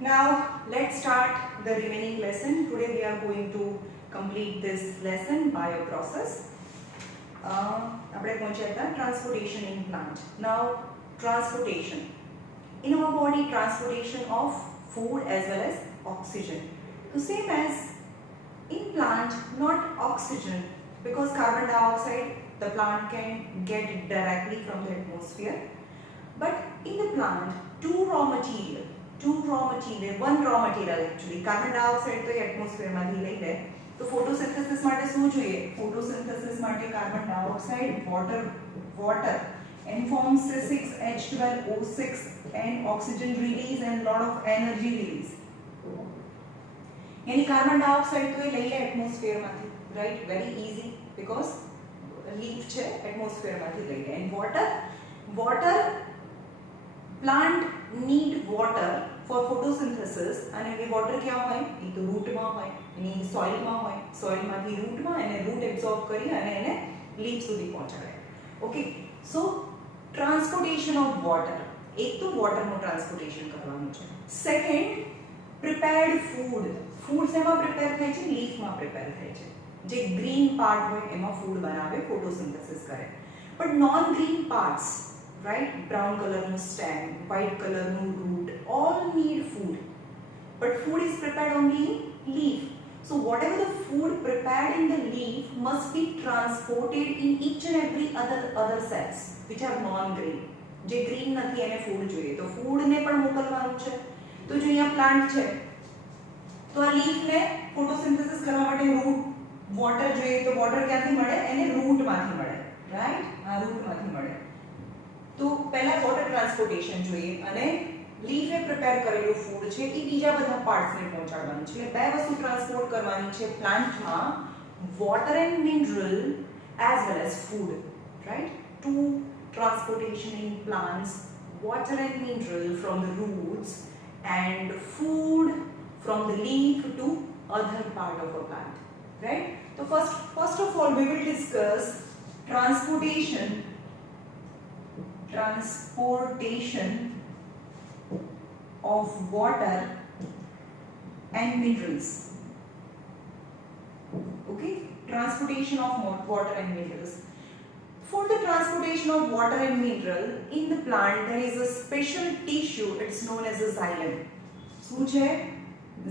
Now let's start the remaining lesson. Today we are going to complete this lesson bioprocess. આપણે પહોંચ્યા હતા transportation in plant. Now transportation in our body, transportation of food as well as oxygen. So same as in plant, not oxygen, because carbon dioxide the plant can get it directly from the atmosphere. But in the plant, one raw material actually, carbon dioxide તો atmosphere માંથી લઈ લે તો photosynthesis માટે શું જોઈએ? Photosynthesis માટે carbon dioxide, water and forms C6H12O6 and oxygen release and lot of energy release. यानी कार्बन डाइऑक्साइड तो ये લઈ લે એટમોસ્ફિયર માંથી, right? Very easy, because leaf છે એટમોસ્ફિયર માંથી લઈ લે. And water plant need water for photosynthesis, અને એ વોટર ક્યાં હોય? એ તો રૂટ માં હોય, એની સોઇલ માં હોય, સોઇલ માંથી રૂટ માં, અને રૂટ એબ્સોર્બ કરી અને એને લીફ સુધી પહોંચાડે. Okay, so transportation of water, એક તો વોટર નું ટ્રાન્સપોર્ટેશન કરવાનું છે. Second, prepared food. ફૂડ શેમાં પ્રિપેર થાય છે? લીફ માં પ્રિપેર થાય છે. જે ગ્રીન પાર્ટ હોય એમાં ફૂડ બનાવે, ફોટોસિન્થેસિસ કરે. But non green parts, right? Brown color no stem, white color no root, all need food. But food is prepared only in leaf. So whatever the food prepared in the leaf must be transported in each and every other cells which are non-green. જે green નથી એને food જોઈએ, તો food ને પણ મોકલવાનું છે. તો જો અહીંયા plant છે, તો આ leaf ને photosynthesis કરવા માટે root water જોઈએ, તો water ક્યાંથી મળે? એને root માંથી મળે, right? આ root માંથી મળે. તો પહેલા વોટર ટ્રાન્સપોર્ટેશન જોઈએ, અને લીફે પ્રિપેર કરેલું ફૂડ છે એ બીજા બધા પાર્ટ્સને પહોંચાડવાનું છે. બે વસ્તુ ટ્રાન્સપોર્ટ કરવાની છે પ્લાન્ટમાં, water and mineral as well as food, right? To transportation in plants, water and mineral from the roots and food from the leaf to other part of a plant, right? તો first of all we will discuss transportation of water and minerals. Okay, transportation of water and minerals. For the transportation of water and mineral in the plant, there is a special tissue, it's known as a xylem. શું છે?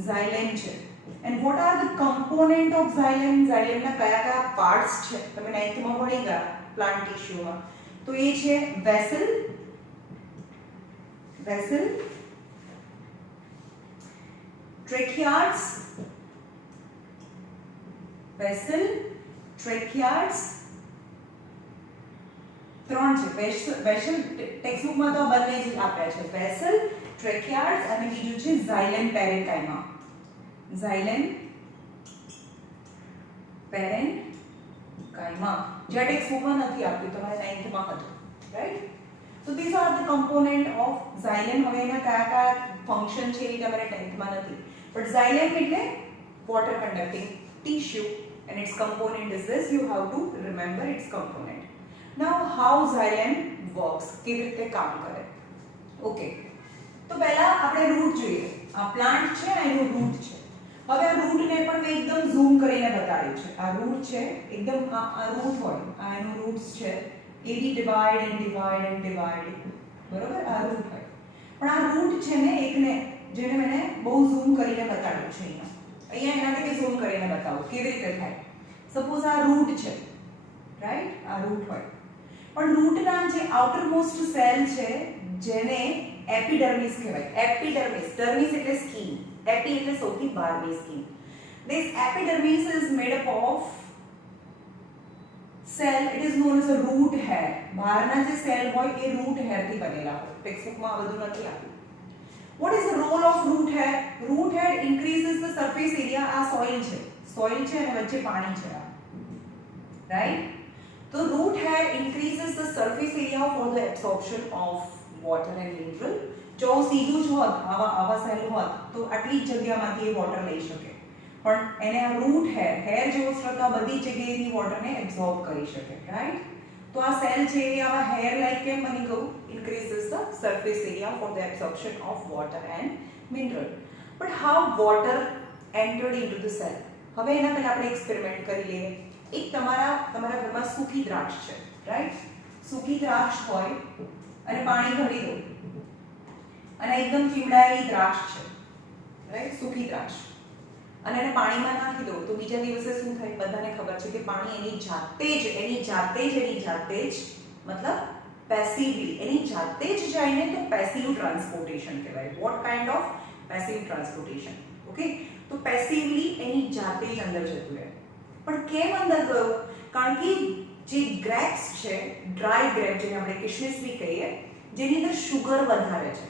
xylem છે. And what are the component of xylem? xylem ના કયા કયા parts છે? તમે 9th માં ભણી ગયા plant tissue માં. તો એ છે વેસલ, ટ્રેકિયાર્ડ્સ, ત્રણ છે. વેસલ ટેક્સ્ટબુકમાં તો બંને જ આપ્યા છે, વેસલ, ટ્રેકિયાર્ડ્સ અને બીજું છે ઝાયલેમ પેરેન્કાઇમા. જે ટેક્સ્ટબુકમાં નથી આપ્યું, તમારે 9th માં હતું, right? So these are the component of xylem. હવે એના કયા કયા ફંક્શન છે એ તમારે 10th માં નથી, but xylem એટલે water conducting tissue and its component is this. You have to remember its component. Now how xylem works, કેવી રીતે કામ કરે? ઓકે, તો પહેલા આપણે રૂટ જોઈએ. આ પ્લાન્ટ છે, એનું રૂટ છે. હવે આ રૂટ ને પણ મેં એકદમ ઝૂમ કરીને બતાવ્યું છે. આ રૂટ છે, એકદમ આ રૂટ હોય, આ એનું રૂટ્સ છે. એ બી ડિવાઇડ એન્ડ બરોબર, આ રૂટ હોય. પણ આ રૂટ છે ને એકને, જેને મેં બહુ ઝૂમ કરીને બતાવ્યું છે. અહીંયા એનાથી મેં ઝૂમ કરીને બતાવું કેવી રીતે થાય. સપોઝ આ રૂટ છે, રાઈટ? આ રૂટ હોય, પણ રૂટના જે આઉટર મોસ્ટ સેલ છે જેને એપિડર્મિસ કહેવાય. ડર્મિસ એટલે સ્કિન, એપી એટલે સૌથી બહારની skin. This epidermis is made up of cell, it is known as a root hair. બહારના જે સેલ હોય એ રૂટ હેર થી બનેલા હોય. ટેક્સ્ટબુકમાં આ બધું નથી આપ્યું. What is the role of root hair? Root hair increases the surface area. આ સોઇલ છે અને વચ્ચે પાણી છે, રાઈટ? તો root hair increases the surface area for the absorption of water and mineral. જો સીધું જ હોત, આવા સેલ હોત, તો આટલી જ જગ્યામાંથી એ વોટર લઈ શકે. પણ એને આ રૂટ હેર જેવો સ્ટ્રક્ચર બધી જગ્યાએથી વોટરને એબ્સોર્બ કરી શકે, રાઈટ? તો આ સેલ છે એ આવા હેર લાઈક કેમ બની ગયું? Increases the surface area for the absorption of water and mineral. But how water entered into the cell? હવે એના પહેલા આપણે એક્સપેરિમેન્ટ કરી લઈએ. એક તમારા ઘરમાં સૂકી દ્રાક્ષ છે, રાઈટ? સૂકી દ્રાક્ષ હોય અને પાણી ભરી દો અને એકદમ ચીવડાયેલી દ્રાક્ષ છે, રાઈટ? સૂકી દ્રાક્ષ, અને એને પાણીમાં નાખી દો તો બીજા દિવસે શું થાય? બધાને ખબર છે કે પાણી એની જાતે જ મતલબ પેસિવલી એની જાતે જ જઈને તો પેસિવ ટ્રાન્સપોર્ટેશન કહેવાય. What kind of passive transportation? Okay, તો પેસિવલી એની જાતે જ અંદર જતું રહે. પણ કેમ અંદર ગયું? કારણ કે જે ગ્રેપ્સ છે, ડ્રાય ગ્રેપ જેને આપણે કિશમિશ બી કહીએ, જેની અંદર શુગર વધારે છે,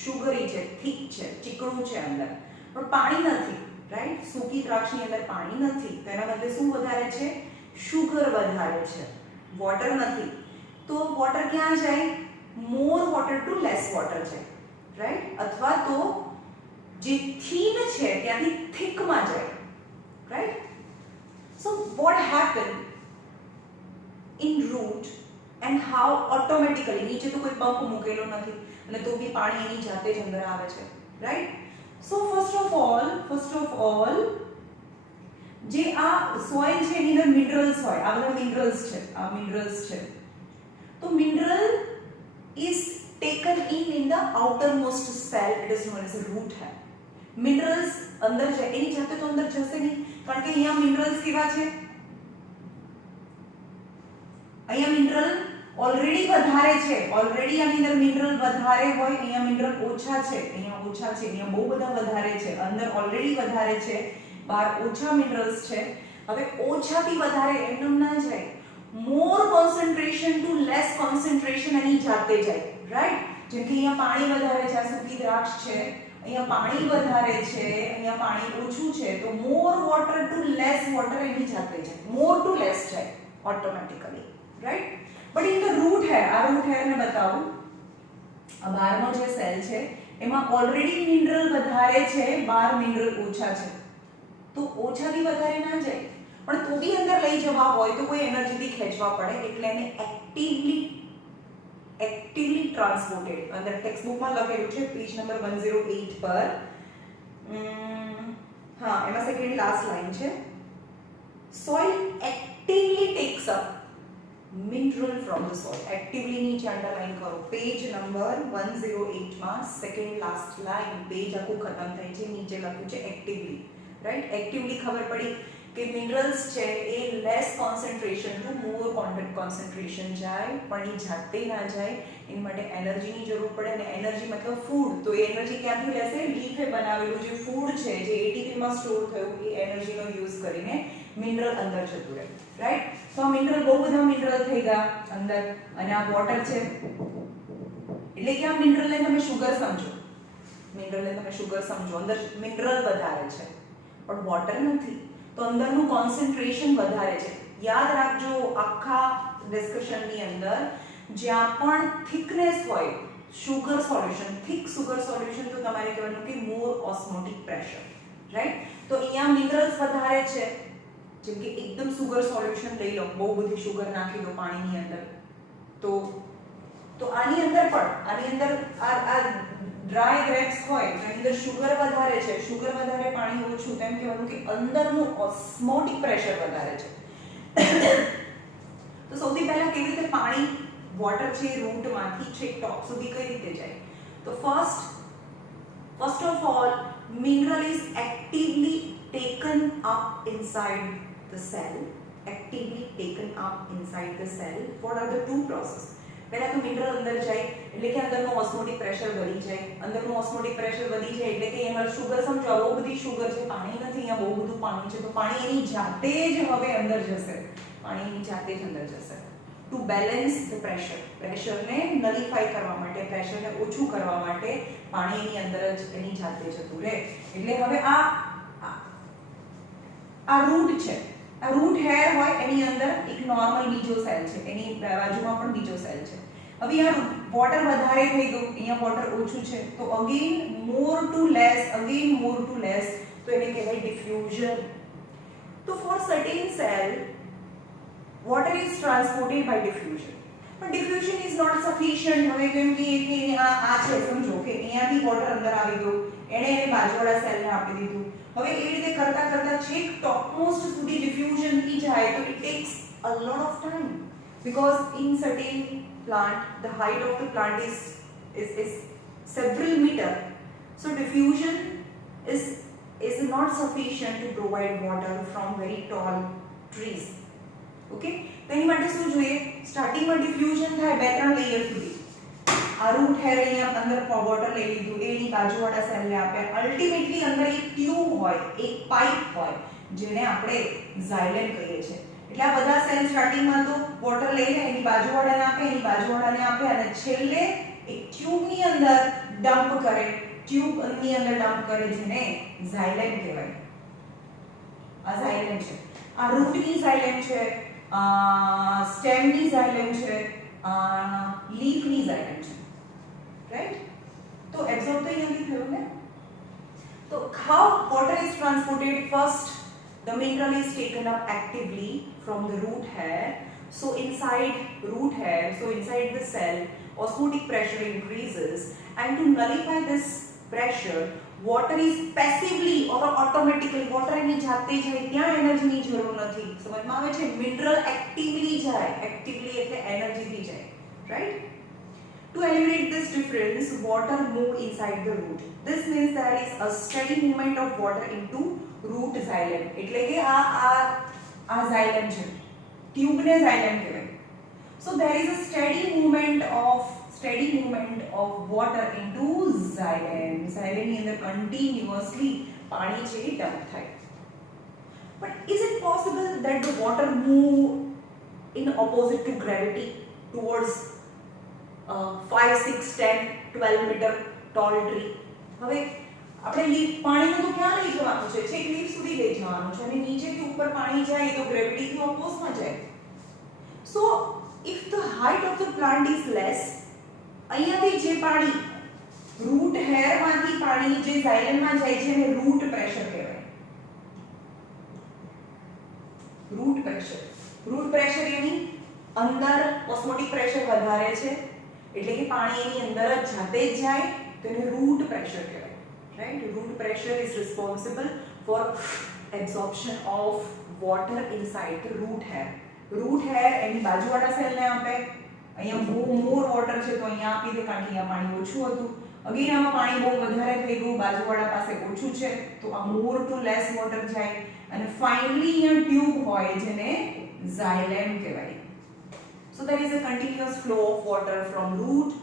શુગરી છે, થીક છે, ચીકણું છે અંદર, પણ પાણી નથી, રાઈટ? સૂકી દ્રાક્ષની અંદર પાણી નથી, તો એના બદલે શું વધારે છે? શુગર વધારે છે, વોટર નથી. તો વોટર ક્યાં જાય? મોર વોટર ટુ લેસ વોટર જાય, રાઈટ? અથવા તો જે થીન છે ત્યાંથી થિકમાં જાય, right? So what happen in root and how automatically, નીચે તો કોઈ પંપ મૂકેલો નથી અને તો બી પાણી એની જાતે જ અંદર આવે છે, right? So first of all જે આ સોઇલ છે એની અંદર મિનરલ્સ હોય, આ બધા મિનરલ્સ છે. તો mineral is taken in the outermost cell, it is known as a root hair. Minerals અંદર જાય, એની જાતે તો અંદર જશે નહીં, કારણ કે અહીંયા મિનરલ્સ કેવા છે? અહીંયા મિનરલ ઓલરેડી વધારે છે, ઓલરેડી આની અંદર મિનરલ વધારે હોય, અહીંયા મિનરલ ઓછા છે, અહીંયા બહુ બધા વધારે છે, અંદર ઓલરેડી વધારે છે, બહાર ઓછા મિનરલ્સ છે. હવે ઓછાથી વધારે એમનેમ ના જાય, મોર કોન્સન્ટ્રેશન ટુ લેસ કોન્સન્ટ્રેશન એની જાતે જાય, રાઈટ? જેમ કે અહીંયા પાણી વધારે છે, આ સૂકી દ્રાક્ષ છે, અહીંયા પાણી વધારે છે, અહીંયા પાણી ઓછું છે, તો more water to less water એની જાતે જાય, મોર ટુ લેસ જાય automatically, right? But in the root hair, આ રૂટ હેર ને બતાવું, આ બહારનો જે સેલ છે એમાં ઓલરેડી મિનરલ વધારે છે, બહાર મિનરલ ઓછા છે, તો ઓછાથી વધારે ના જાય, પણ તો બી અંદર લઈ જવા હોય તો કોઈ એનર્જીથી ખેંચવા પડે, એટલે એને એક્ટિવલી ટ્રાન્સપોર્ટેડ. અંદર ટેક્સ્ટ બુકમાં લખેલું છે પેજ નંબર 108 પર, હા એમાં સેકન્ડ લાસ્ટ લાઈન છે, soil actively tax up mineral from the soil. Actively નીચે અંડરલાઈન કરો, પેજ નંબર 108 માં સેકન્ડ લાસ્ટ લાઈન, પેજ આખું ખતમ થાય છે, નીચે લખ્યું છે એક્ટિવલી, રાઈટ? એક્ટિવલી ખબર પડી કે મિનરલ્સ છે એ લેસ કોન્સન્ટ્રેશન ટુ મોર કોન્સન્ટ્રેશન જાય, પણ એ જાતે ના જાય, એની માટે એનર્જીની જરૂર પડે, અને એનર્જી મતલબ ફૂડ. તો એ એનર્જી ક્યાંથી લેશે? લીફે બનાવેલું જે ફૂડ છે, જે એટીપીમાં સ્ટોર થયું, એ એનર્જીનો યુઝ કરીને મિનરલ અંદર જતું રહે, રાઈટ? તો આ મિનરલ, બહુ બધા મિનરલ થઈ ગયા અંદર, અને આ વોટર છે, એટલે કે આ મિનરલને તમે શુગર સમજો, અંદર મિનરલ વધારે છે પણ વોટર નથી, તો અંદરનું કોન્સન્ટ્રેશન વધારે છે. યાદ રાખજો, આખા ડિસ્કશનની અંદર જ્યાં પણ થિકનેસ હોય, sugar solution, thick sugar solution, તો તમારે કહેવાનું કે મોર ઓસ્મોટિક પ્રેશર, રાઈટ? તો અહીંયા મિનરલ્સ વધારે છે, જેમ કે એકદમ સુગર સોલ્યુશન લઈ લો, બહુ બધી સુગર નાખી દો પાણીની અંદર, તો આની અંદર આ ડ્રાય ગ્રેપ્સ હોય, એની અંદર શુગર વધારે છે, પાણી ઓછું, તેમ કહેવાનું કે અંદરનું ઓસ્મોટિક પ્રેશર વધારે છે. તો સૌથી પહેલા કેવી રીતે પાણી, વોટર છે રૂટમાંથી છેક ટોપ સુધી કઈ રીતે જાય? તો first of all mineral is actively taken up inside the cell, what are the two process? પહેલા તો મિનરલ અંદર જાય એટલે કે અંદરનું ઓસ્મોટિક પ્રેશર વધી જાય, એટલે કે એમાં શુગર, સમજો બહુ બધી શુગર છે, પાણી નથી, અહીંયા બહુ બધું પાણી છે, તો પાણી એની જાતે જ હવે અંદર જશે, ટુ બેલેન્સ ધ પ્રેશરને નલિફાઈ કરવા માટે, પ્રેશરને ઓછું કરવા માટે પાણી એની અંદર જ એની જાતે જતું રહે. એટલે હવે આ રૂટ છે, આ રૂટ હેર હોય, એની અંદર એક નોર્મલ બીજો સેલ છે, એની બાજુમાં પણ બીજો સેલ છે. હવે આ વોટર વધારે થઈ ગયું, અહીંયા વોટર ઓછું છે, તો અગેન મોર ટુ લેસ, તો એને કહેવાય ડિફ્યુઝન. તો for certain cell water is transported by diffusion. But diffusion is not sufficient. હવે કેમ કે આ છે સમજો કે અહીંયાથી વોટર અંદર આવી ગયો, એને બાજુવાળા સેલને આપી દીધું. હવે એ રીતે કરતા કરતા છેક ટોપમોસ્ટ સુધી ડિફ્યુઝન થઈ જાય તો it takes a lot of time, because in certain plant the height of the plant is several meter, so diffusion is not sufficient to provide water from very tall trees. Okay, તો એની માટે શું જોઈએ? સ્ટાર્ટિંગમાં diffusion થાય 2-3 layer સુધી. આ root hair અહીંયા અંદર વોટર લઈ લીધું, એની બાજુવાળા સેલને આપ્યા. અલ્ટિમેટલી અંદર એક ટ્યુબ હોય, એક પાઇપ હોય, જેને આપણે ઝાયલેમ કહીએ છીએ. એટલે આ બધા સેલ સ્ટાર્ટિંગમાં તો વોટર લઈ લે, એની બાજુવાળાને આપે, એની બાજુવાળાને આપે, અને છેલ્લે એક ટ્યુબની અંદર ડમ્પ કરે, ટ્યુબની અંદર ડમ્પ કરે, જેને ઝાયલેમ કહેવાય. આ ઝાયલેમ છે, આ રૂટની ઝાયલેમ છે, સ્ટેમની ઝાયલેમ છે, લીફની ઝાયલેમ છે. રાઈટ? તો એબ્સોર્બ તો અહીંયાથી થયું ને. તો how water is transported? First the mineral is taken up actively from the root hair. So inside the cell osmotic pressure increases, and to nullify this pressure water is passively or automatically, water ની જાતે જાય, ત્યાં એનર્જીની જરૂર નથી. સમજમાં આવે છે? મિનરલ એક્ટિવલી જાય, એક્ટિવલી એટલે એનર્જીથી જાય. Right? To eliminate this difference, water move inside the root. This means there is a steady movement of water into root xylem. એટલે કે આ xylem છે, ટ્યુબને xylem કહેવાય. So there is a steady movement of water into xylem. Xylem ની અંદર continuously પાણી છે એ dump થાય. But is it possible that the water move in opposite to gravity towards 5, 6, 10, 12 meter tall tree? હવે આપણે leaf પાણીને તો ક્યાં લઈ જવાનું છે? છેક લીફ સુધી લઈ જવાનું છે, અને નીચેથી ઉપર પાણી જાય તો ગ્રેવિટીથી ઓપોઝમાં જાય. So if the height of the plant is less, અહીંયાથી જે પાણી રૂટ હેરમાંથી પાણી જે ઝાયલેમમાં જાય છે એને રૂટ પ્રેશર કહેવાય. રૂટ પ્રેશર એની અંદર ઓસ્મોટિક પ્રેશર વધારે છે, એટલે કે પાણી એની અંદર જ જાતે જ જાય, તો એને રૂટ પ્રેશર કહેવાય. Right? Root pressure is responsible for absorption of water inside the root hair. Root hair એની બાજુવાળા સેલને આપે, અહીંયા મોર વોટર છે તો અહીંયા આપી દે, કારણ કે અહીંયા પાણી ઓછું હતું. અગેન આમાં પાણી બહુ વધારે થઈ ગયું, બાજુવાળા પાસે ઓછું છે, તો આ મોર ટુ લેસ વોટર જાય, અને ફાઇનલી અહીંયા ટ્યુબ હોય જેને ઝાયલેમ કહેવાય. So there is a continuous flow of water from root,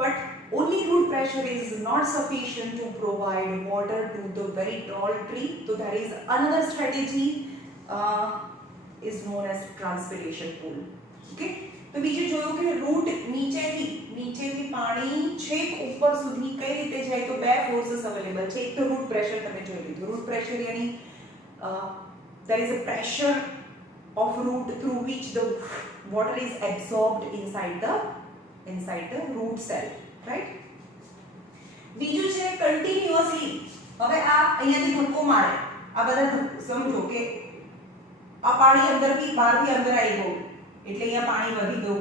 but only root pressure is not sufficient to provide water to the very tall tree. So there is another strategy is known as transpiration pool. Okay? તો બીજું જોયું કે route નીચેથી પાણી છેક ઉપર સુધી કઈ રીતે જાય, તો બે ફોર્सेस અવેલેબલ છે. એક તો રૂટ પ્રેશર, તમે જોઈ લીધું. રૂટ પ્રેશર यानी there is a pressure of root through which the water is absorbed inside the root cell. Right? બીજું છે કન્ટિન્યુઅસલી. હવે આ અહીંયાથી ધક્કો મારે, આ બધા સમજો કે આ પાણી અંદરથી બહારથી અંદર આવી ગયું, એટલે અહીંયા પાણી વધી ગયું.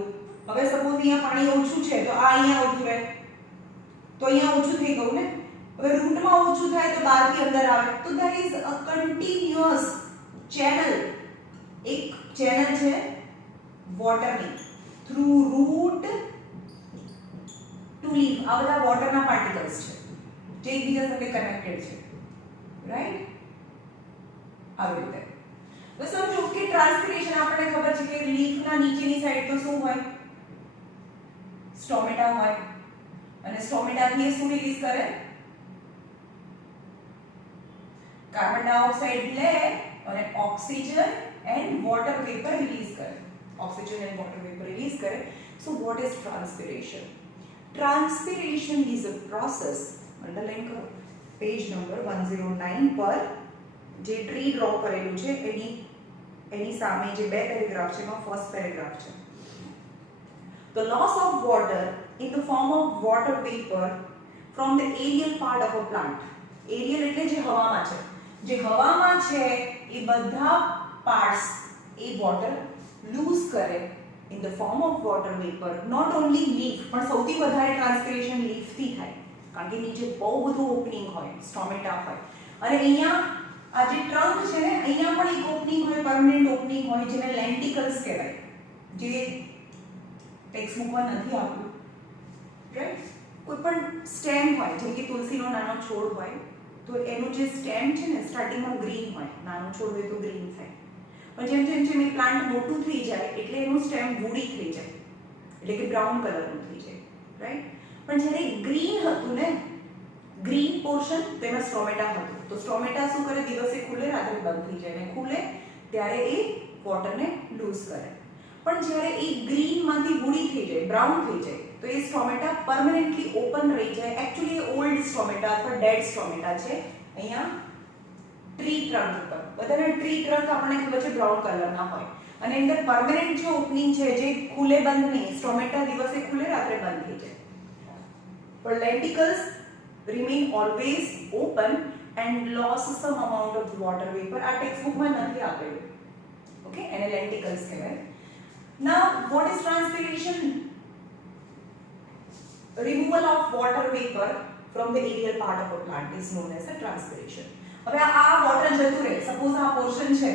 હવે સપોઝ અહીંયા પાણી ઓછું છે તો આ અહીંયા ઓછું રહે, તો અહીંયા ઓછું થઈ ગયું ને. હવે રૂટમાં ઓછું થાય તો બહારથી અંદર આવે, તો there is a continuous channel, એક ચેનલ છે વોટરની થ્રુ રૂટ ટુ લીફ. આ બધા વોટરના પાર્ટિકલ્સ છે જે એકબીજા સાથે કનેક્ટેડ છે. રાઈટ? આવી રીતે. તો સમજો કે ટ્રાન્સપિરેશન આપણને ખબર છે કે લીફના નીચેની સાઈડ તો શું હોય? સ્ટોમેટા હોય, અને સ્ટોમેટાથી એ શું રિલીઝ કરે? કાર્બન ડાયોક્સાઇડ લે અને oxygen and water vapour release કરે. Oxygen and water vapor release करे. So what is transpiration? Transpiration is a process, underline करो, page number 109 पर જે ટ્રી ડ્રો કરેલું છે એની સામે જે બે પેરેગ્રાફ છે એમાં ફર્સ્ટ પેરેગ્રાફ છે. The loss of water in the form of water vapor from the aerial part of a plant. Aerial એટલે જે હવામાં છે એ બધા પાર્ટ્સ એ વોટર લૂઝ કરે in the form of water vapor, not only leaf પણ સૌથી વધારે ટ્રાન્સપિરેશન લીફ થી થાય કારણ કે નીચે બહુ બધું ઓપનિંગ હોય, સ્ટોમેટા હોય અને અહીંયા આ જે ટ્રંક છે ને અહીંયા પણ એક ઓપનિંગ હોય, પરમનન્ટ ઓપનિંગ હોય જેને લેન્ટિકલ્સ કહેવાય, જે ટેક્સ્ટ બુકમાં નથી આપ્યું, રાઈટ? કોઈ પણ સ્ટેમ હોય જેમ કે તુલસીનો નાનો છોડ હોય તો એનું જે સ્ટેમ છે ને સ્ટાર્ટિંગમાં ગ્રીન હોય, નાનો છોડ હોય તો ગ્રીન થાય, પણ જેમ જેમ જેમ એ પ્લાન્ટ મોટું થઈ જાય એટલે એનું સ્ટેમ વુડી થઈ જાય, એટલે કે બ્રાઉન કલરનું થઈ જાય, રાઈટ? પણ જ્યારે ગ્રીન હતું ને, ગ્રીન પોર્શન તેમાં સ્ટોમેટા હતું, તો સ્ટોમેટા શું કરે, દિવસે ખુલે રાત્રે બંધ થઈ જાય, અને ખુલે ત્યારે એ વોટરને લૂઝ કરે. પણ જ્યારે એ ગ્રીનમાંથી વુડી થઈ જાય, બ્રાઉન થઈ જાય, તો એ સ્ટોમેટા પરમનન્ટલી ઓપન રહી જાય. એકચ્યુઅલી એ ઓલ્ડ સ્ટોમેટા અથવા ડેડ સ્ટોમેટા છે. અહીંયા ટ્રી ટ્રંક ઉપર બધાના ટ્રી ટ્રંક આપણને ખબર છે બ્રાઉન કલરના હોય અને અંદર પરમનન્ટ જે ઓપનિંગ છે જે ખુલે બંધ નહીં, સ્ટોમેટા દિવસે ખુલે રાત્રે બંધ થઈ જાય. પણ લેન્ટિકલ્સ remain always open and lost some amount of water vapor. આ ટેક્સ્ટ બુકમાં નથી આપેલું, ઓકે? એને લેન્ટિકલ્સ કહેવાય. Now what is transpiration? Removal of water vapor from the aerial part of a plant is known as a transpiration. હવે આ water જતું રહે, સપોઝ આ પોર્શન છે,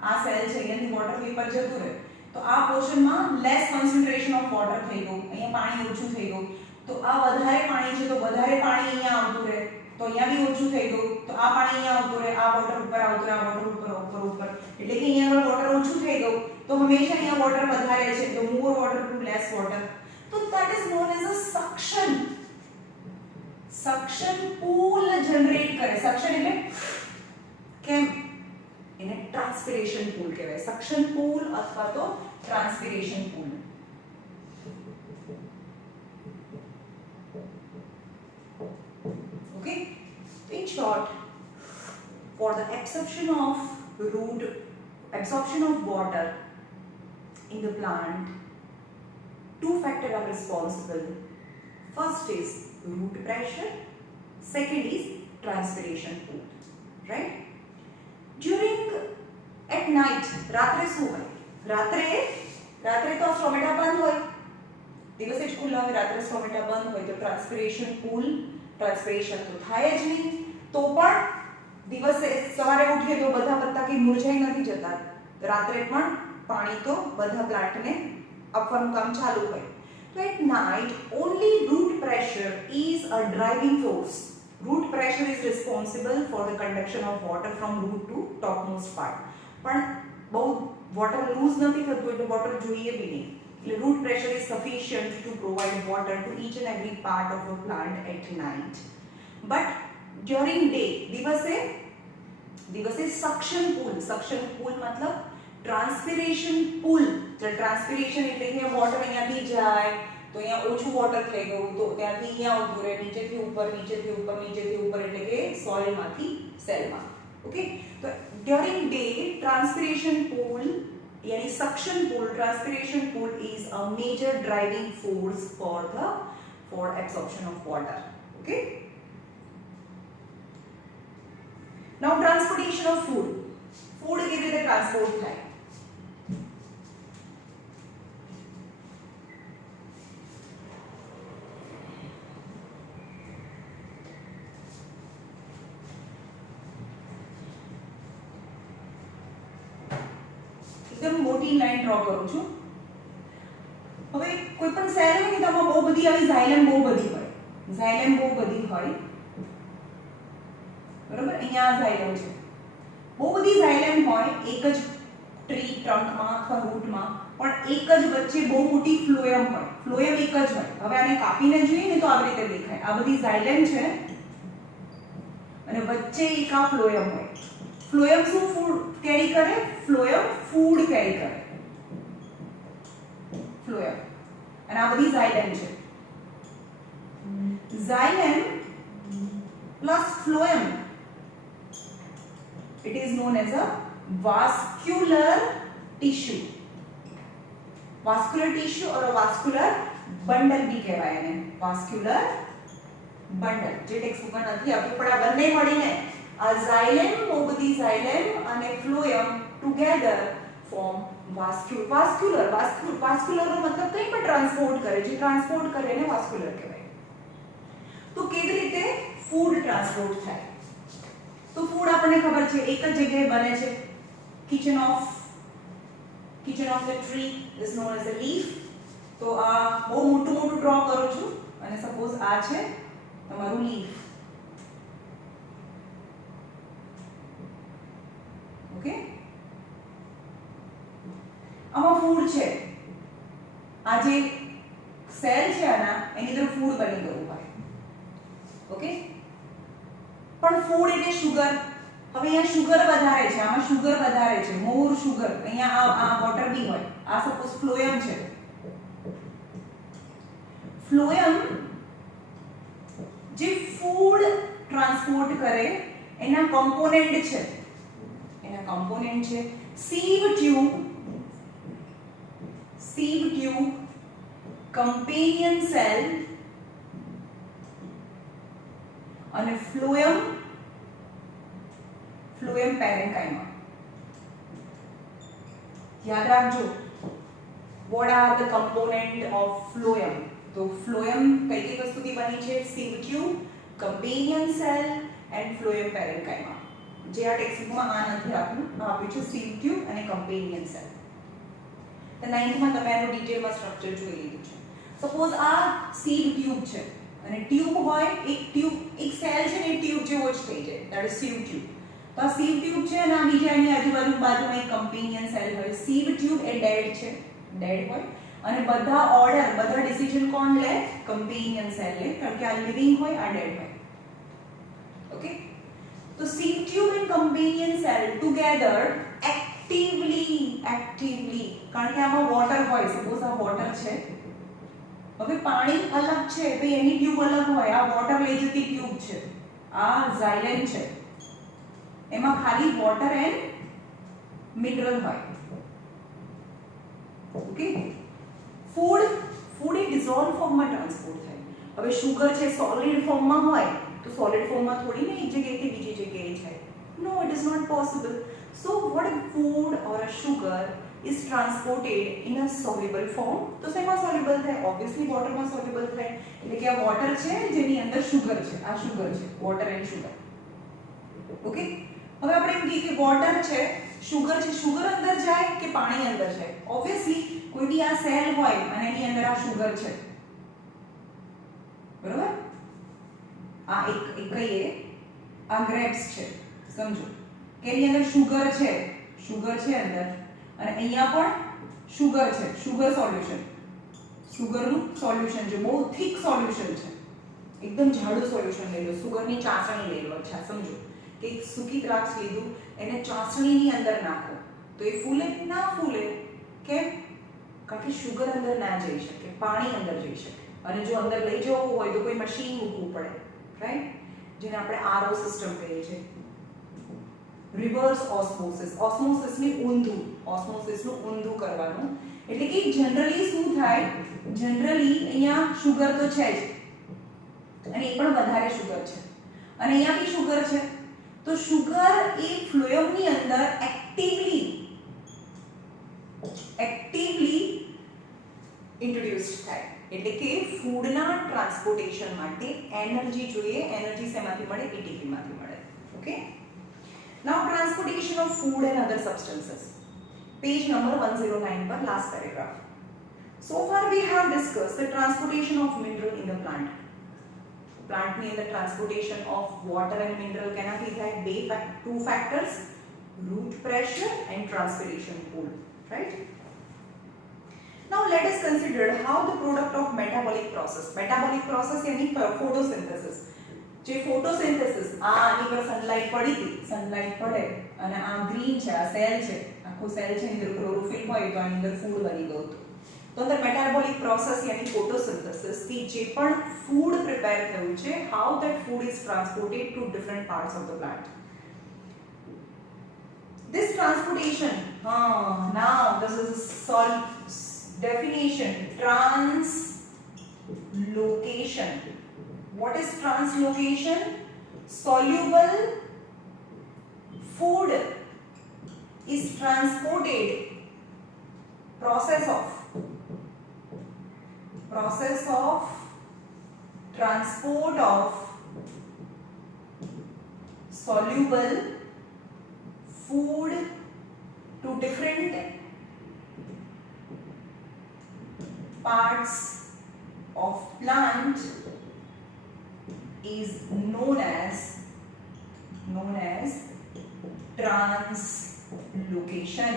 આ સેલ છે, અહીંયાથી વોટર વેપર જતું રહે, તો આ પોર્શનમાં લેસ કોન્સન્ટ્રેશન ઓફ વોટર થઈ ગયું, અહીંયા પાણી ઓછું થઈ ગયું, તો આ વધારે પાણી છે તો વધારે પાણી અહીંયા આવતું રહે, તો અહીંયા બી ઓછું થઈ ગયું, તો આ પાણી અહીંયા આવતું રહે, આ વોટર ઉપર આવતું રહે, આ વોટર ઉપર ઉપર ઉપર, એટલે કે અહીંયા આગળ વોટર ઓછું થઈ ગયું, તો હંમેશા અહીંયા વોટર વધારે છે, તો more water to less water. તો that is known as a suction. Suction pool generate કરે. સક્શન એટલે કેમ? એને ટ્રાન્સપિરેશન પૂલ કહેવાય. સક્શન પૂલ અથવા તો ટ્રાન્સપિરેશન પૂલ. Okay? In short, for the absorption of water in the plant, two factors are responsible. First is root pressure, second is transpiration pool, right? During at night, રાત્રે શું હોય? રાત્રે તો સ્ટોમેટા બંધ હોય, દિવસે જ ખુલ્લા હોય, રાત્રે સ્ટોમેટા બંધ હોય, તો ટ્રાન્સપિરેશન પૂલ, ટ્રાન્સપિરેશન તો થાય જ નહીં. તો પણ દિવસે સવારે ઉઠીએ તો બધા પત્તા કે મુરઝાઈ નથી જતા, રાત્રે પણ પાણી તો બધા પ્લાન્ટને આપવાનું કામ ચાલુ હોય. So at night, only root pressure is a driving force. Root pressure is responsible for the conduction of water from root to topmost part. પણ બહુ water lose નથી થતું એટલે water જોઈએ બી નહીં. એટલે root pressure is sufficient to provide water to each and every part of a plant at night. But during day, દિવસે suction pool मतलब ટ્રાન્સપિરેશન પૂલ. ટ્રાન્સપિરેશન એટલે કે વોટર અહીંયાથી જાય તો અહીંયા ઓછું વોટર થઈ ગયું તો ત્યાંથી અહીંયા આવતું રહે, નીચેથી ઉપર નીચેથી ઉપર નીચેથી ઉપર, એટલે કે સોઇલમાંથી સેલમાં. ઓકે? તો ડ્યુરિંગ ડે ટ્રાન્સપિરેશન પૂલ यानी suction pool, transpiration pool is a major driving force for absorption of water. Okay? Now transportation of food. Food કેવી રીતે ટ્રાન્સપોર્ટ થાય? એકદમ મોટી લાઈન ડ્રો કરું છું. હવે કોઈ પણ સેલ હોય ને તો આમાં બહુ બધી આવી ઝાયલેમ બહુ બધી હોય, બરોબર? અહીંયા ઝાયલેમ છે, બહુ બધી ઝાયલેમ હોય એક જ ટ્રી ટ્રંકમાં અથવા રૂટમાં, પણ એક જ વચ્ચે બહુ મોટી ફ્લોએમ હોય. ફ્લોએમ એક જ હોય. હવે આને કાપીને જોઈએ ને તો આવી રીતે દેખાય. આ બધી ઝાયલેમ છે અને વચ્ચે એક આ ફ્લોએમ હોય. ફ્લોએમ શું ફૂડ કેરી કરે? ફ્લોએમ ફૂડ કેરી કરે. ફ્લોએમ અને આ બધી ઝાયલેમ છે. Xylem plus phloem, it is known as a vascular tissue. Vascular tissue or a vascular bundle भी કહેવાય એને. vascular bundle જે ટેક્સ્ટ બુકમાં નથી આપ્યું પણ આ બંને મળીને આ ઝાયલેમ, બહુ બધી ઝાયલેમ અને ફ્લોએમ together ફોર્મ વાસ્ક્યુલર નો મતલબ કંઈ પણ ટ્રાન્સપોર્ટ કરે, જે ટ્રાન્સપોર્ટ કરે એને વાસ્ક્યુલર કહેવાય. તો કેવી રીતે ફૂડ ટ્રાન્સપોર્ટ થાય? તો ફૂડ આપણને ખબર છે એક જ જગ્યાએ બને છે. Kitchen of the tree is known as a leaf. તો આ બહુ મોટું ડ્રો કરું છું અને સપોઝ આ છે તમારું લીફ. ઓકે, આમાં ફૂડ છે. આ જે સેલ છે આના એની અંદર ફૂડ બની ગયું હોય. ઓકે, પણ ફૂડ એટલે શુગર. હવે અહીંયા શુગર વધારે છે, આમાં શુગર વધારે છે, મોર શુગર. અહીંયા આ વોટર બી હોય. આ સપોઝ ફ્લોએમ છે. ફ્લોએમ જે ફૂડ ટ્રાન્સપોર્ટ કરે એના કમ્પોનેન્ટ છે. સીવ ટ્યુબ, કમ્પેનિયન સેલ અને ફ્લોએમ પેરેન્કાઇમા. યાદ રાખજો, what are the component of phloem? તો ફ્લોએમ કઈ વસ્તુથી બની છે? Sieve tube, companion cell and phloem parenchyma. જે આ ટેક્સ્ટબુકમાં આ નથી આપ્યું છે સીવ ટ્યુબ અને કમ્પેનિયન સેલ. તો 9th માં તમે આનું ડિટેલમાં સ્ટ્રક્ચર જોઈ લીધું છે. સપોઝ આ સીવ ટ્યુબ છે અને ટ્યુબ હોય, એક સેલ છે ને એ ટ્યુબ જેવો જ થઈ જાય, ધેટ ઇઝ સીવ ટ્યુબ. તો આ સીવ ટ્યુબ છે અને આ બીજા એની બાજુમાં એક કમ્પેનિયન સેલ હોય. સીવ ટ્યુબ એ ડેડ હોય અને બધા ડિસિઝન કોણ લે? કમ્પેનિયન સેલ લે, કારણ કે આ લિવિંગ હોય, આ ડેડ હોય. ઓકે, તો sieve tube and companion cell together actively, કારણ કે આમાં વોટર હોય. સપોઝ આ વોટર છે, હવે પાણી અલગ છે, ભાઈ એની ટ્યુબ અલગ હોય. આ વોટર લઈ જતી ટ્યુબ છે, આ ઝાયલેમ છે, એમાં ખાલી વોટર એન્ડ મિનરલ હોય. ઓકે, ફૂડ એ ડિઝોલ્વ ફોર્મમાં ટ્રાન્સપોર્ટ થાય. હવે શુગર છે સોલિડ ફોર્મમાં હોય તો સોલિડ ફોર્મમાં થોડી ને એક જગ્યાએથી બીજી જગ્યાએ જાય. No, it is not possible. So what if food or a sugar is transported in a soluble form? તો શેમાં સોલ્યુબલ થાય? ઓબ્વિયસલી વોટરમાં સોલ્યુબલ થાય. એટલે કે આ વોટર છે જેની અંદર શુગર છે, આ શુગર છે, વોટર એન્ડ શુગર. ઓકે, હવે આપણે એમ કહીએ કે વોટર છે, શુગર છે, શુગર અંદર જાય કે પાણી અંદર જાય? ઓબ્વિયસલી કોઈ બી આ સેલ હોય અને એની અંદર આ શુગર છે, બરોબર? આ એક કહીએ આ ગ્રેપ્સ છે, સમજો કે એની અંદર શુગર છે અંદર, અને અહીંયા પણ શુગર છે, શુગર સોલ્યુશન, શુગરનું સોલ્યુશન છે, બહુ થીક સોલ્યુશન છે, એકદમ જાડું સોલ્યુશન લઈ લો, શુગરની ચાસણી લઈ લો. અચ્છા, સમજો કે એક સૂકી દ્રાક્ષ લીધું, એને ચાસણીની અંદર નાખો તો એ ફૂલે? ના ફૂલે. કેમ? કારણ કે શુગર અંદર ના જઈ શકે, પાણી અંદર જઈ શકે. અને જો અંદર લઈ જવું હોય તો કોઈ મશીન મૂકવું પડે, રાઈટ? જેને આપણે આરઓ સિસ્ટમ કહીએ છીએ, રિવર્સ ઓસ્મોસિસ. ઓસ્મોસિસનું ઊંધું કરવાનું. એટલે કે જનરલી શું થાય? જનરલી અહીંયા શુગર તો છે જ, અને એ પણ વધારે શુગર છે, અને અહીંયા બી શુગર છે. તો શુગર એ ફ્લોએમની અંદર એક્ટિવલી ઇન્ટ્રોડ્યુસ્ડ થાય. એટલે કે ફૂડના ટ્રાન્સપોર્ટેશન માટે એનર્જી જોઈએ. એનર્જી શેમાંથી મળે? એટીપીમાંથી મળે. Okay, now transportation of food and other substances. Page number 109 પર last paragraph. So far we have discussed the transportation of mineral in the plant. Plant ની અંદર transportation of water and mineral કેનાથી થાય? two factors, root pressure and transpiration pool, right? Now let us consider how the product of metabolic process यानी photosynthesis. જે photosynthesis આની પર sunlight પડી હતી, sunlight પડે અને આ ગ્રીન છે, આ સેલ છે, આખો સેલ છે, અંદર ક્લોરોફિલ હોય તો આની અંદર ફૂડ બની ગયું. તો અંદર મેટાબોલિક પ્રોસેસ यानी photosynthesis થી જે પણ ફૂડ પ્રિપેર થયું છે, how that food is transported to different parts of the plant. This transportation, now this is definition. Translocation. What is translocation? Soluble food is transported process of transport of soluble food to different parts of plant is known as translocation.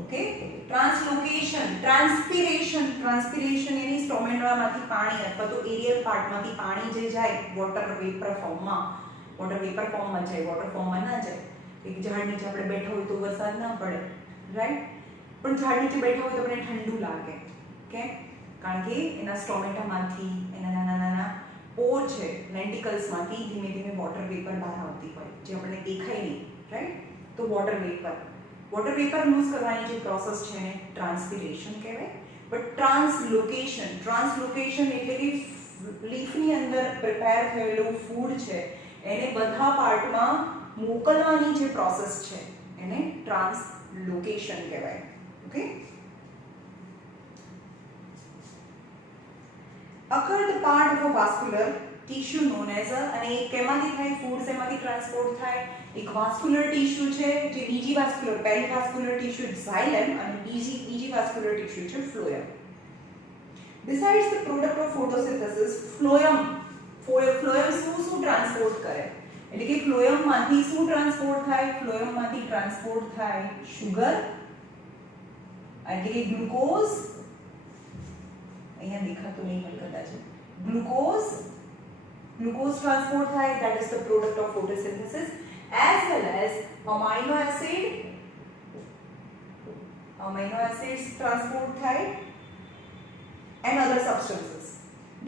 Okay, translocation, transpiration यानी stomata मांथी पानी अथवा तो aerial part मांथी पानी जे जाए water vapour form में जाए, water form में ना जाए। एक झाड़ नीचे આપણે બેઠા હોય તો વરસાદ ના પડે, રાઈટ, પણ ઝાડ નીચે બેઠા હોય તો આપણે ઠંડુ લાગે, કેમ? કારણ કે એના સ્ટોમેટામાંથી એના નાના નાના પોર છે લેન્ટિકલ્સમાંથી ધીમે ધીમે વોટર વેપર બહાર આવતી હોય જે આપણને દેખાય નહીં, રાઈટ? તો વોટર વેપર લૂઝ કરવાની જે પ્રોસેસ છે એને ટ્રાન્સપિરેશન કહેવાય। બટ ટ્રાન્સલોકેશન એટલે કે લીફની અંદર પ્રિપેર થયેલું ફૂડ છે એને બધા પાર્ટમાં મોકલવાની જે પ્રોસેસ છે એને ટ્રાન્સલોકેશન કહેવાય। Okay, occur the part of a vascular tissue known as a, અને એ કેમાંથી થાય, ફૂડ સેમાંથી ટ્રાન્સપોર્ટ થાય? એક વાસ્ક્યુલર ટિશ્યુ છે જે બીજી વાસ્ક્યુલર, પહેલી વાસ્ક્યુલર ટિશ્યુ ઝાઇલમ અને બીજી વાસ્ક્યુલર ટિશ્યુ છે phloem. besides the product of photosynthesis, phloem શું ટ્રાન્સપોર્ટ કરે? એટલે કે ફ્લોએમ માંથી શું ટ્રાન્સપોર્ટ થાય? ફ્લોએમ માંથી ટ્રાન્સપોર્ટ થાય શુગર, એટલે કે ગ્લુકોઝ, અહીંયા દેખાતું નહીં હોય કદાચ, ગ્લુકોઝ ટ્રાન્સપોર્ટ થાય, that is the product of photosynthesis, as well as amino acids transport થાય and other substances.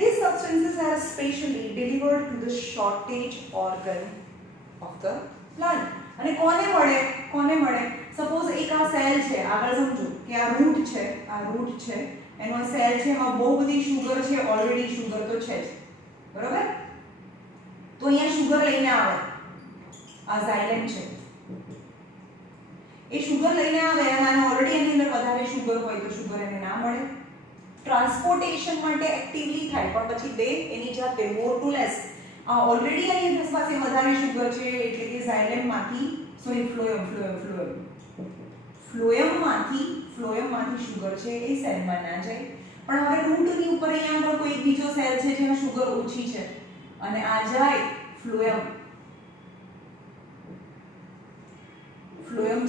These substances are specially delivered to the shortage organ of the plant. અને કોને મળે? સપોઝ એક આ સેલ છે, આગળ સમજો કે આ રૂટ છે એનો સેલ છે, એમાં બહુ બધી શુગર છે, ઓલરેડી શુગર તો છે જ, બરાબર? તો અહીંયા શુગર લઈને આવે, આ ઝાઇલમ છે, એ શુગર લઈને આવે અને ઓલરેડી એની અંદર વધારે શુગર હોય તો શુગર એને ના મળે। ટ્રાન્સપોર્ટેશન માટે એક્ટિવલી થાય પણ પછી દે એની જાતે મોર ટુ લેસ, ઓલરેડી અહીંયા પાસે વધારે શુગર છે એટલે કે ઝાઇલમમાંથી ફ્લોએમમાંથી શુગર છે એ સેલમાં ના જાય, પણ હવે રૂટની ઉપર અહીંયા આગળ કોઈ બીજો સેલ છે જેમાં શુગર ઓછી છે અને આ જાય ફ્લોએમ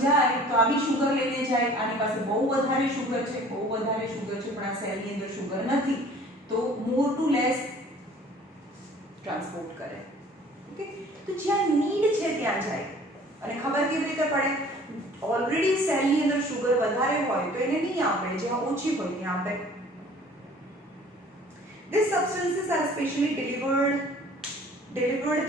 જાય તો આ બી શુગર લઈને જાય, આની પાસે બહુ વધારે શુગર છે પણ આ સેલની અંદર શુગર નથી તો મોર ટુ લેસ ટ્રાન્સપોર્ટ કરે। ઓકે, તો જ્યાં નીડ છે ત્યાં જાય અને ખબર કેવી રીતે પડે? ઓલરેડી સેલની અંદર શુગર વધારે હોય તો એને નહીં આપે, જ્યાં ઓછી હોય ત્યાં આપે। These substances are specially delivered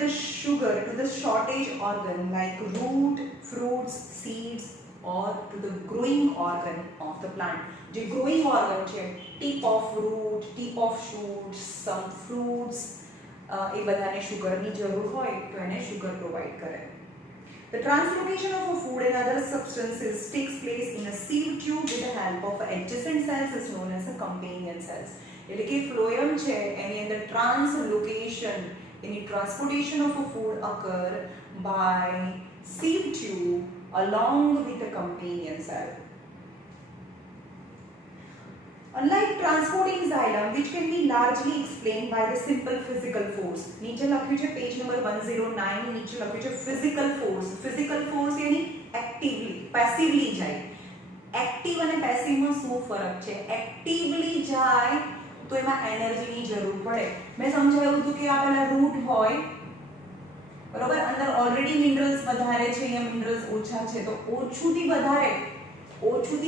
the sugar to the shortage organ like root, fruits, seeds or to the growing organ of the plant. જે growing organ છે, tip of root, tip of shoots, some fruits, એ બધાને શુગરની જરૂર હોય તો એને sugar provide કરે। The translocation of a food and other substances takes place in a sieve tube with the help of adjacent cells is known as a companion cells. એટલે કે phloem છે એની અંદર ટ્રાન્સલોકેશન any transportation of a food occur by sieve tube along with the companion cell. Unlike transporting xylem, which can be largely explained by the simple physical force. નીચે લખ્યું છે page number 109 નીચે લખ્યું છે physical force. Physical force यानी actively, passively જાય. Active અને passive માં શું ફરક છે? Actively જાય તો એમાં એનર્જીની જરૂર પડે। મેં સમજાવ્યું હતું કે આ પેલા રૂટ હોય, બરોબર, અંદર ઓલરેડી મિનરલ્સ વધારે છે, અહીંયા મિનરલ્સ ઓછા છે તો ઓછુંથી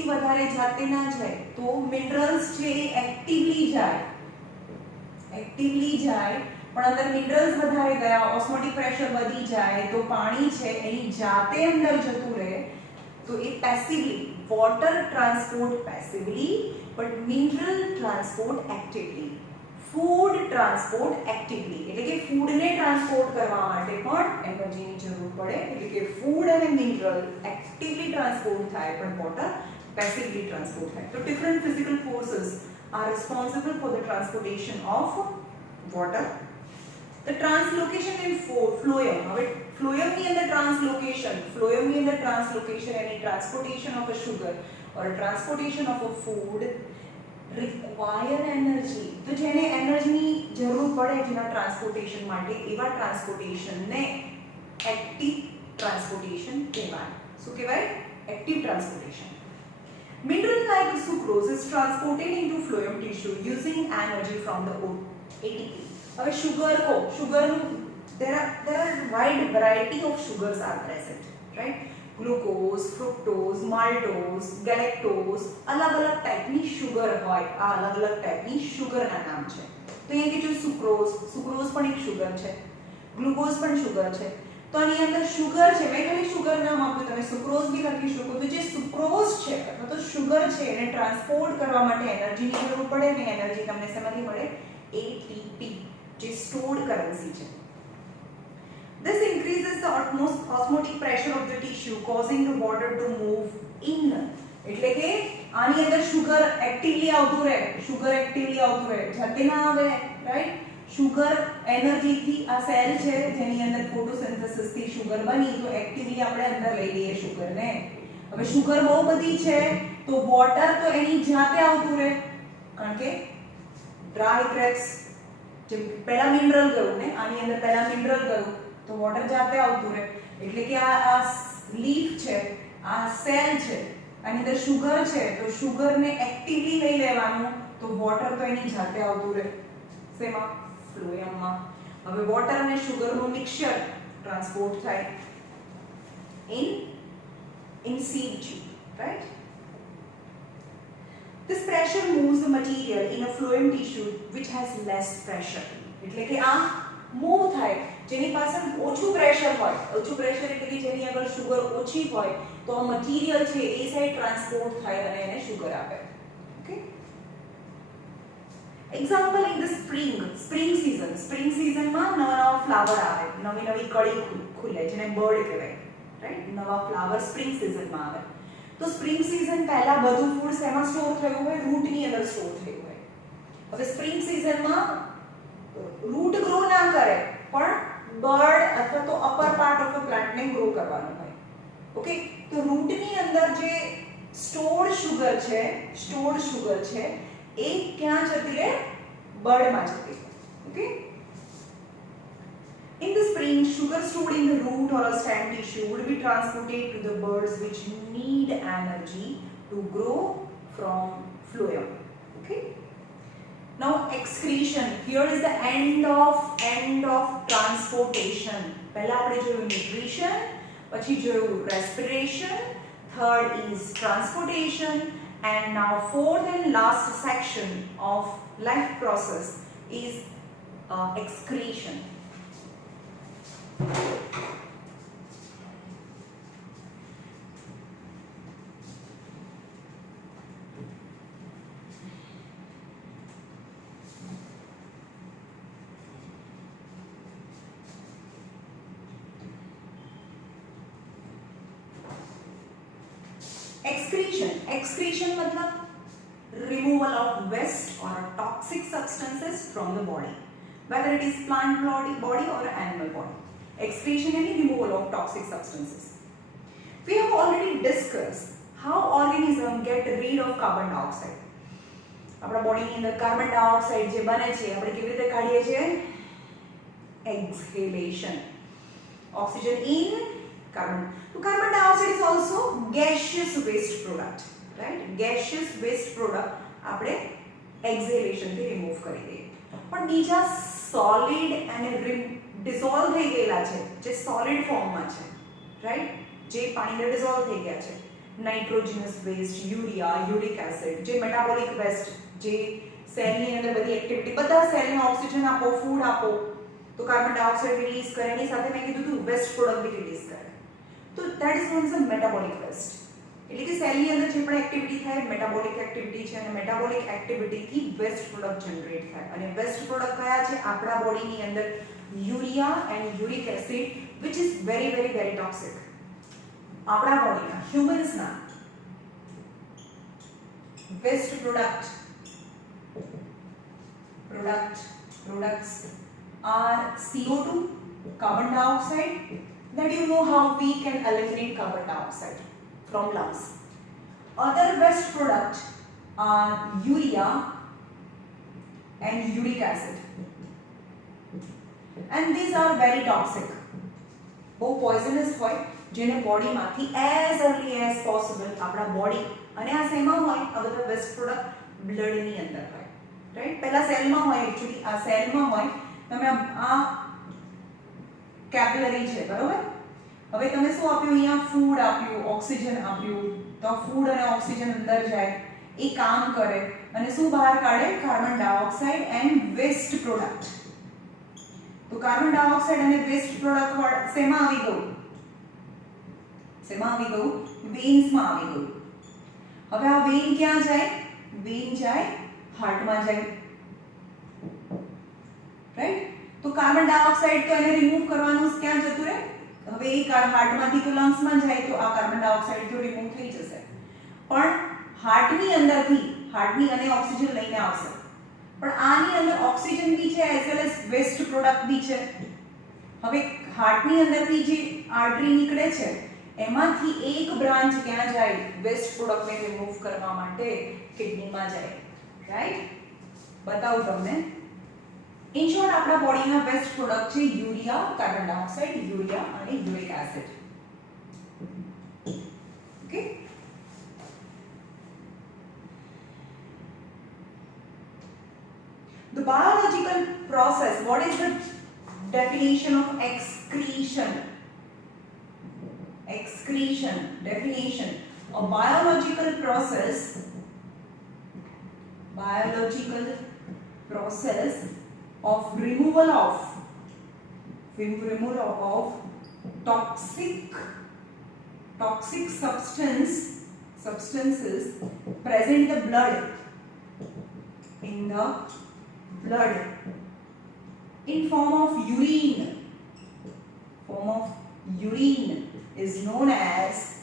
વધારે જાતે ના જાય તો મિનરલ્સ છે એ એક્ટિવલી જાય પણ અંદર મિનરલ્સ વધારે ગયા, ઓસ્મોટિક પ્રેશર વધી જાય તો પાણી છે એની જાતે અંદર જતું રહે તો એ passively, water transport passively but mineral transport actively, food transport actively, એટલે કે ફૂડને ટ્રાન્સપોર્ટ કરવા માટે પણ એનર્જીની જરૂર પડે, એટલે કે ફૂડ અને મિનરલ એક્ટિવલી ટ્રાન્સપોર્ટ થાય પણ વોટર પેસિવલી ટ્રાન્સપોર્ટ થાય. તો different physical forces are responsible for the transportation of water. The translocation in phloem. હવે ફ્લોએમની અંદર ટ્રાન્સલોકેશન એની transportation of a sugar or transportation of a food require energy. તો જેને એનર્જીની જરૂર પડે જેના ટ્રાન્સપોર્ટેશન માટે, એવા ટ્રાન્સપોર્ટેશનને એક્ટિવ ટ્રાન્સપોર્ટેશન કહેવાય. શું કહેવાય? Active transportation. Mineral like sucrose is transported into phloem tissue using energy from the ATP. હવે sugar there are wide variety of sugars are present, right? Glucose, fructose, maltose, galactose, अलग-अलग टाइपની sugar હોય. આ अलग-अलग टाइपની sugar ના નામ છે. તો અહીંયા કે જો sucrose પણ એક sugar છે, glucose પણ sugar છે. તો આની અંદર sugar છે, મેં ખાલી sugar નામ આપ્યું, તમે sucrose બી લખી શકો. તો જે sucrose છે અથવા તો sugar છે એને ટ્રાન્સપોર્ટ કરવા માટે એનર્જીની જરૂર પડે ને એનર્જી તમને શેમાંથી મળે? ATP, જે સ્ટોર્ડ કરન્સી છે. This increases the osmotic pressure of the tissue, causing the water to move in. એટલે કે આની અંદર sugar actively આવતું રહે, જાતે ના આવે, રાઈટ? sugar એનર્જી થી આ સેલ છે જેની અંદર ફોટોસિન્થેસિસ થી sugar બની, તો એક્ટિવલી આપણે અંદર લઈ લઈએ sugar ને. હવે sugar બહુ બધી છે તો વોટર તો એની જાતે આવતું રહે, કારણ કે ડ્રાય ક્રેપ્સ જે પહેલા મિનરલ ગયું ને, આની અંદર પહેલા મિનરલ ગયું તો વોટર જાતે આવતું રહે. એટલે કે આ લીફ છે, આ સેલ છે, આની અંદર sugar છે તો sugar ને એક્ટિવલી લઈ લેવાનું, તો વોટર તો એની જાતે આવતું રહે. શેમાં? ફ્લોએમમાં. હવે વોટર અને sugar નું મિક્સચર ટ્રાન્સપોર્ટ થાય in sieve tube, right? This pressure moves the material in a phloem tissue which has less pressure. એટલે કે આ મૂવ થાય જેની પાસે ઓછું પ્રેશર હોય. ઓછું પ્રેશર એટલે કે જેની આગળ sugar ઓછી હોય તો આ મટીરીયલ છે એ સાઈડ ટ્રાન્સપોર્ટ થાય અને એને sugar આપે. Okay, example in the spring season માં નવા ફ્લાવર આવે, નવી કળી ખુલે જેને બર્ડ કહેવાય, રાઈટ? નવા ફ્લાવર સ્પ્રિંગ સીઝન માં આવે. તો સ્પ્રિંગ સીઝન પહેલા બધું ફૂડ એમાં સ્ટોર થયું હોય, રૂટની અંદર સ્ટોર થયું હોય. હવે સ્પ્રિંગ સીઝન માં રૂટ ગ્રો ના કરે પણ બર્ડ અથવા તો upper part of the plant ને ગ્રો કરવાનું હોય. ઓકે, તો રૂટની અંદર જે સ્ટોર્ડ શુગર છે એ ક્યાં જતી રહે? બર્ડમાં જતી રહે. Okay, in the spring sugar stored in the root or a stem tissue would be transported to the birds which need energy to grow from phloem. Okay, now excretion. Here is the end of transportation. પહેલા આપણે જોયું nutrition, પછી જોયું respiration, third is transportation, and now fourth and last section of life process is excretion. Excretion मतलब removal of waste or toxic substances from the body, whether it is plant body or animal body. Excretion is removal of toxic substances. We have already discussed how organisms get rid of carbon dioxide. આપણા બોડીની અંદર carbon dioxide જે બને છે આપણે કેવી રીતે કાઢીએ છીએ? Exhalation. Oxygen in, carbon. So carbon dioxide is also gaseous waste product, right? Gaseous waste product આપણે exhalation થી remove કરી દઈએ. પણ બીજા solid અને dissolve થઈ ગયેલા છે જે solid form માં છે, right? જે પાણીમાં dissolve થઈ ગયા છે. Nitrogenous waste, urea, uric acid, જે metabolic waste, જે સેલની અંદર બધી એક્ટિવિટી, બધા સેલને ઓક્સિજન આપો, ફૂડ આપો તો કાર્બન ડાયોક્સાઇડ રિલીઝ કરે, એની સાથે મેં કીધું હતું વેસ્ટ પ્રોડક્ટ બી રિલીઝ કરે. તો that is known as a metabolic waste. એટલે કે સેલની અંદર જે પણ એક્ટિવિટી થાય મેટાબોલિક એક્ટિવિટી છે અને મેટાબોલિક એક્ટિવિટીથી વેસ્ટ પ્રોડક્ટ જનરેટ થાય. અને વેસ્ટ પ્રોડક્ટ કયા છે? આપણા બોડીની અંદર urea and uric acid which is very toxic. આપણા બોડીના હ્યુમન્સના waste products are CO2, carbon dioxide. That you know how we can eliminate carbon dioxide from lungs. Other waste products are urea and uric acid, and these are very toxic. બહુ poisonous હોય, જેને બોડીમાંથી as early as possible આપણા body અને આ શેમાં હોય, આ બધા વેસ્ટ પ્રોડક્ટ બ્લડની અંદર હોય, રાઈટ? પહેલા સેલમાં હોય, એકચ્યુઅલી આ સેલમાં હોય. તમે આ કેપિલરી છે, બરોબર? હવે તમે શું આપ્યું અહીંયા? ફૂડ આપ્યું, ઓક્સિજન આપ્યું. તો આ ફૂડ અને ઓક્સિજન અંદર જાય, એ કામ કરે અને શું બહાર કાઢે? Carbon dioxide and waste product. તો કાર્બન ડાયોક્સાઇડ અને વેસ્ટ પ્રોડક્ટ શેમાં આવી ગયું? શેમાં આવી ગયું? વેન્સમાં આવી ગયું. હવે આ વેન ક્યાં જાય? વેન જાય હાર્ટમાં જાય, રાઈટ? તો કાર્બન ડાયોક્સાઇડ તો એને રિમૂવ કરવાનું ક્યાં જતું રહે? હવે એ હાર્ટમાંથી તો લંગ્સમાં જાય, તો આ કાર્બન ડાયોક્સાઇડ તો રિમૂવ થઈ જશે, પણ હાર્ટની અંદરથી હાર્ટની અને ઓક્સિજન લઈને આવશે. પણ આની અંદર ઓક્સિજન બી છે as well as waste product બી છે. હવે હાર્ટની અંદરથી જે આર્ટરી નીકળે છે, એમાંથી એક બ્રાન્ચ ક્યાં જાય? વેસ્ટ પ્રોડક્ટને રિમૂવ કરવા માટે કિડનીમાં જાય, રાઈટ? બતાવું તમને. ઇન શોર્ટ, આપણા બોડીના વેસ્ટ પ્રોડક્ટ છે યુરિયા, કાર્બન ડાયોક્સાઇડ, યુરિયા અને uric acid. Okay, the biological process. What is the definition of excretion? Excretion definition: a biological process of removal of toxic substances present in the blood in form of urine is known as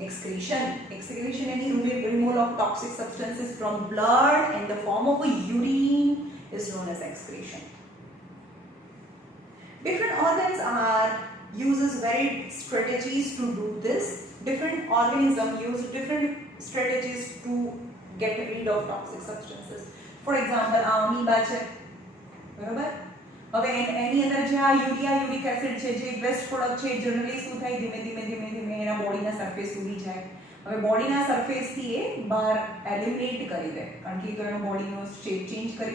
excretion. Excretion means removal of toxic substances from blood in the form of a urine is known as excretion. Different organs uses varied strategies to do this. Different organisms use different strategies to get rid of toxic substances. For example, amoeba છે, બરાબર? હવે એની અંદર જે આ urea uric acid છે, જે waste product છે, generally શું થાય? ધીમે ધીમે એના બોડીના સરફેસ સુધી જાય. હવે બોડીના સરફેસથી એ બહાર એલિમિનેટ કરી દે, કારણ કે તો એનો બોડીનો શેપ ચેન્જ કરી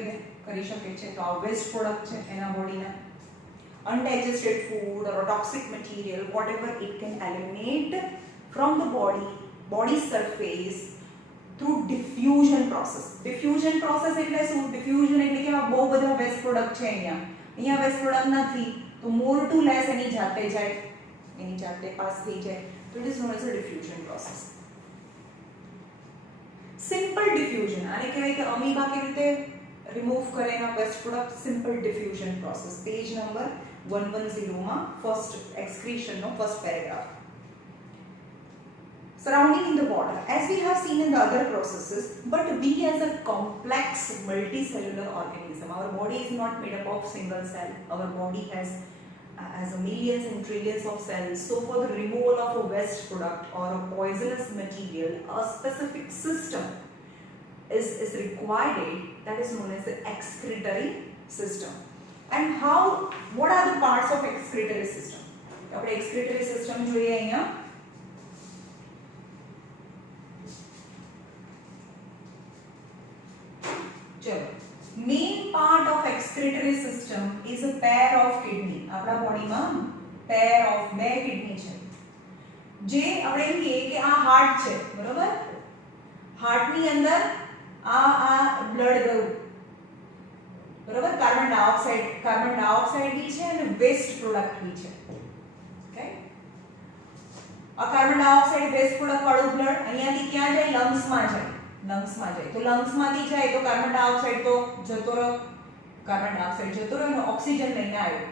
શકે છે. તો આ વેસ્ટ પ્રોડક્ટ છે એના બોડીના. Undigested food or a toxic material, whatever it can eliminate from the body surface through diffusion process. Diffusion process એટલે શું? Diffusion એટલે કે આ બહુ બધા વેસ્ટ પ્રોડક્ટ છે અહીંયા વેસ્ટ પ્રોડક્ટ નથી, તો મોર ટુ લેસ એની જાતે જાય, એની જાતે પાસ થઈ જાય. તો it is known as a diffusion process. Simple diffusion આને કહેવાય કે અમીબા કેવી રીતે રિમૂવ કરે એના waste product. Simple diffusion process, page number 110 માં ફર્સ્ટ એક્સક્રીશન નો first paragraph. Surrounding in the water, as we have seen in the other processes, but we as a complex multicellular organism, our body is not made up of single cell. Our body has a millions and trillions of cells. So for the removal of a waste product or a poisonous material, a specific system is required, that is known as the excretory system. And what are the parts of excretory system? આપણે excretory system જોઈએ અહીંયા. ચલો, main part of excretory system is a pair of kidney. આપણા બોડીમાં pair of બે kidney છે, જે આપણે એમ કહીએ કે આ હાર્ટ છે, બરોબર? હાર્ટની અંદર આ બ્લડ ગયું, બરોબર? કાર્બન ડાયોક્સાઇડ બી છે અને વેસ્ટ પ્રોડક્ટ બી છે. ઓકે, આ કાર્બન ડાયોક્સાઇડ વેસ્ટ પ્રોડક્ટ વાળું બ્લડ અહીંયાથી ક્યાં જાય? લંગ્સમાં જાય. તો લંગ્સમાંથી જાય તો કાર્બન ડાયોક્સાઇડ તો જતો રહ્યો, અને ઓક્સિજન લઈને આવ્યો.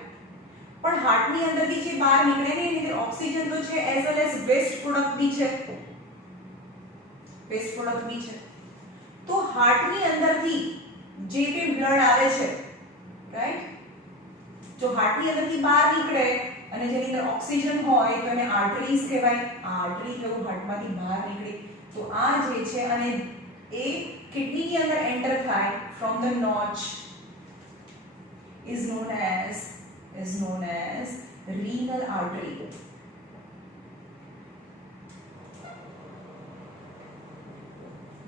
પણ હાર્ટની અંદરથી જે બહાર નીકળે ને એની અંદર ઓક્સિજન તો છે as well as waste product બી છે, વેસ્ટ પ્રોડક્ટ બી છે. તો હાર્ટની અંદરથી જે બી બ્લડ આવે છે, રાઈટ, જો હાર્ટની અંદરથી બહાર નીકળે અને જેની અંદર ઓક્સિજન હોય તો એને આર્ટરીઝ કહેવાય. આ આર્ટરી થયું હાર્ટમાંથી બહાર નીકળી. તો આ જે છે અને એ કિડનીની અંદર એન્ટર થાય from the notch is known as renal artery.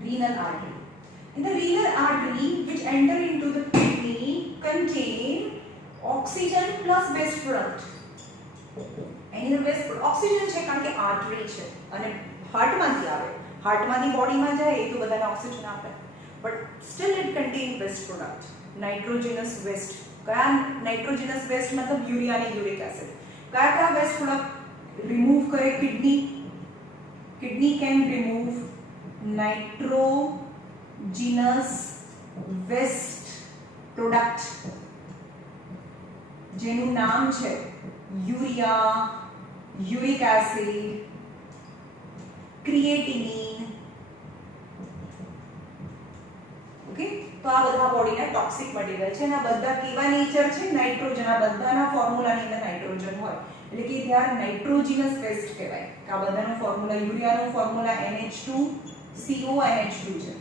Renal artery. In the renal artery which enter into the kidney contain oxygen plus waste product. એની અંદર waste product ઓક્સિજન છે કારણ કે આર્ટરી છે અને હાર્ટમાંથી આવે, હાર્ટમાંથી બોડીમાં જાય એ તો બધાને ઓક્સિજન આપે, but still it contain waste product, nitrogenous waste. કયા નાઇટ્રોજનસ વેસ્ટ મતલબ યુરિયા અને યુરિક એસિડ. કયા વેસ્ટ પ્રોડક્ટ રિમૂવ કરે kidney? Kidney can remove nitrogenous waste product જેનું નામ છે urea, uric acid, creatinine. Okay, તો આ બધા બોડીના ટોક્સિક મટીરીયલ છે અને આ બધા કેવા નેચર છે? નાઇટ્રોજન. આ બધાના ફોર્મ્યુલાની અંદર નાઇટ્રોજન હોય એટલે કે they are nitrogenous waste કહેવાય. આ બધાનો ફોર્મ્યુલા, યુરિયાનો ફોર્મ્યુલા NH2CONH2 છે.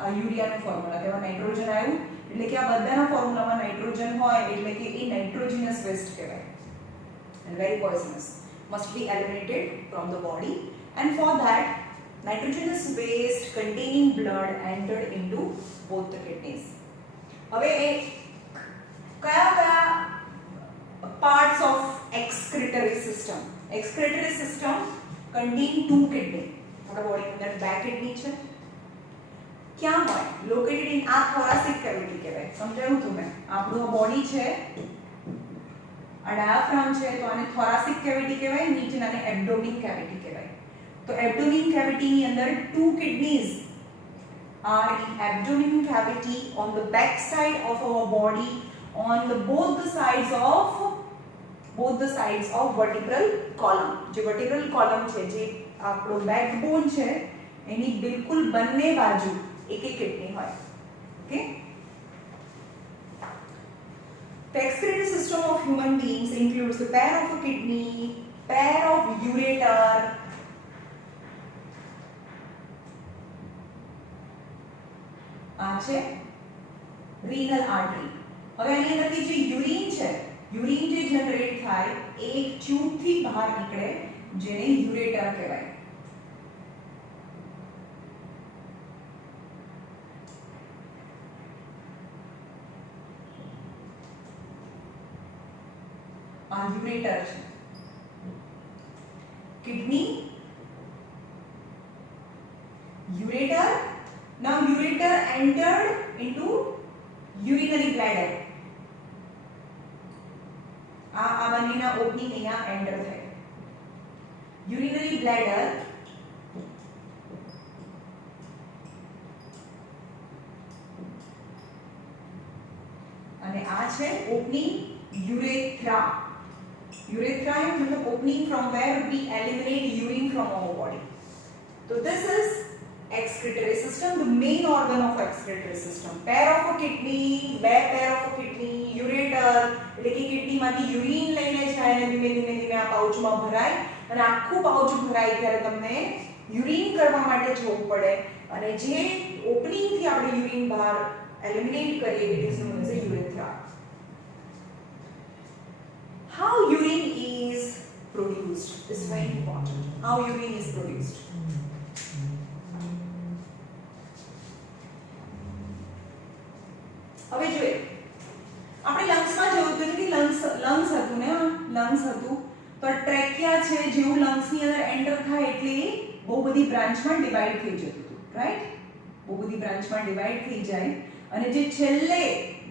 આ યુરિયાનો ફોર્મ્યુલા તેમાં નાઇટ્રોજન આવ્યું એટલે કે આ બધાના ફોર્મ્યુલામાં નાઇટ્રોજન હોય એટલે કે એ નાઇટ્રોજનસ વેસ્ટ કહેવાય and very poisonous, must be eliminated from the body, and for that nitrogenous waste containing blood entered into both the kidneys. હવે એ કયા parts of excretory system? Excretory system contain two kidney. આપણા બોડીની અંદર બે kidney છે. ક્યાં હોય? located in આ thoracic cavity કહેવાય. સમજાયું તમે? આપણું બોડી છે, આ ડાયાફ્રામ છે તો આને thoracic cavity કહેવાય, નીચેનાને abdomen cavity કહેવાય. તો abdomen cavity ની અંદર two kidneys are in abdomen cavity on the back side of our body on the both the sides of vertebral column. જે vertebral column છે, જે આપણો બેકબોન છે એની બિલકુલ બંને બાજુ એક એક કિડની હોય. Okay, the excretory system of human beings includes the pair of a kidney, pair of ureter, આ છે renal artery. હવે આની અંદરથી જે યુરિન છે, યુરિન જે જનરેટ થાય એ ટ્યુબ થી બહાર નીકળે જેને યુરેટર કહેવાય. આ યુરેટર છે. Kidney, ureter. Now ureter entered into urinary bladder. આ બંનેના ઓપનિંગ અહીંયા એન્ટર થાય. urinary bladder અને આ છે ઓપનિંગ urethra. Urethra मतलब opening from where we eliminate urine from our body. So this is excretory system, the main organ of excretory system. Pair of a kidney, pair of a kidney, ureter એટલે કે કિડનીમાંથી urine લઈને જાય અને ધીમે ધીમે આ પાઉચમાં ભરાય અને આખું પાઉચ ભરાય ત્યારે તમને યુરિન કરવા માટે જવું પડે અને જે ઓપનિંગથી આપણે યુરિન બહાર એલિમિનેટ કરીએ it is known as a urethra. How urine is produced is very important. How urine is produced. હવે જોઈએ આપણે લંગ્સમાં જોયું હતું કે લંગ્સ હતું ને, લંગ્સ હતું તો ટ્રેકિયા છે જેવું લંગ્સની અંદર એન્ટર થાય એટલે બહુ બધી બ્રાન્ચમાં ડિવાઈડ થઈ જતું હતું, રાઈટ? બહુ બધી બ્રાન્ચમાં ડિવાઈડ થઈ જાય અને જે છેલ્લે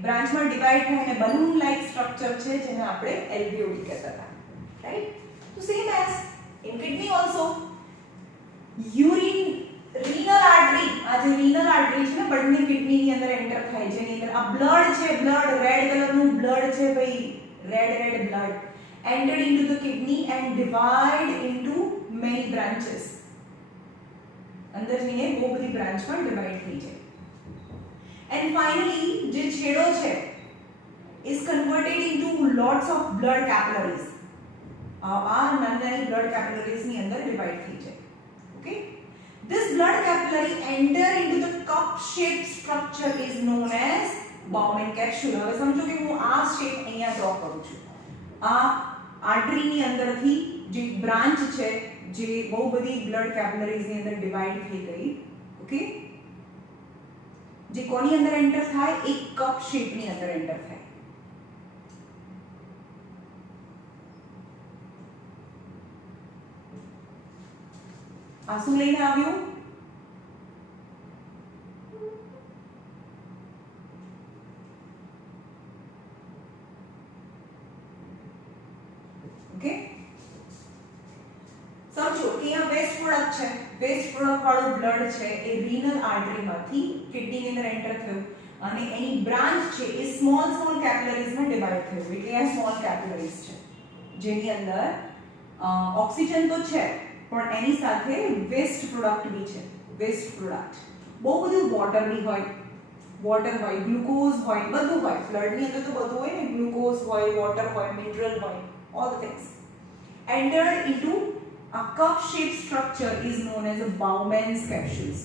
બ્રાન્ચમાં ડિવાઈડ થાય અને બલૂન લાઈક સ્ટ્રક્ચર છે જેને આપણે એલ્વિયોલી કહેતા હતા, રાઈટ? તો same as in kidney also urine renal artery, આ જે renal artery છે ને બંને કિડનીની અંદર એન્ટર થાય જેની અંદર આ બ્લડ છે, બ્લડ રેડ કલરનું બ્લડ છે ભાઈ, red blood entered into the kidney and divide into many branches. अंदर जઈને બહુ બધી બ્રાન્ચમાં ડિવાઇડ થઈ જાય. And finally જે છેડો છે is converted into lots of blood capillaries. આ નાની blood capillaries ની અંદર ડિવાઇડ થઈ જાય. Okay, this blood capillary enter into the cup shaped structure is known as Bowman capsule. હવે સમજો કે હું આ શેપ અહીંયા ડ્રો કરું છું. આ આર્ટરી ની અંદરથી જે બ્રાન્ચ છે જે બહુ બધી બ્લડ કેપિલરીઝ ની અંદર ડિવાઇડ થઈ ગઈ. ઓકે, જે કોની અંદર એન્ટર થાય? એક કપ શેપ ની અંદર એન્ટર થાય. આ શું લઈને આવ્યું? ઓકે, સમજો કે આ વેસ્ટ પ્રોડક્ટ છે. વેસ્ટ પ્રોડક્ટ વાળું બ્લડ છે એ રીનલ આર્ટરીમાંથી કિડની ની અંદર એન્ટર થયું અને એની બ્રાન્ચ છે એ સ્મોલ કેપિલરીઝમાં ડિવાઇડ થયું. એટલે આ સ્મોલ કેપિલરીઝ છે જેની અંદર ઓક્સિજન તો છે પણ એની સાથે વેસ્ટ પ્રોડક્ટ બી છે. વેસ્ટ પ્રોડક્ટ બહુ બધું વોટર બી હોય, ગ્લુકોઝ હોય, બધું હોય. બ્લડ ની અંદર તો બધું હોય ને, ગ્લુકોઝ હોય, વોટર હોય, મિનરલ હોય, all the things entered into a cup shaped structure is known as a Bowman's capsules.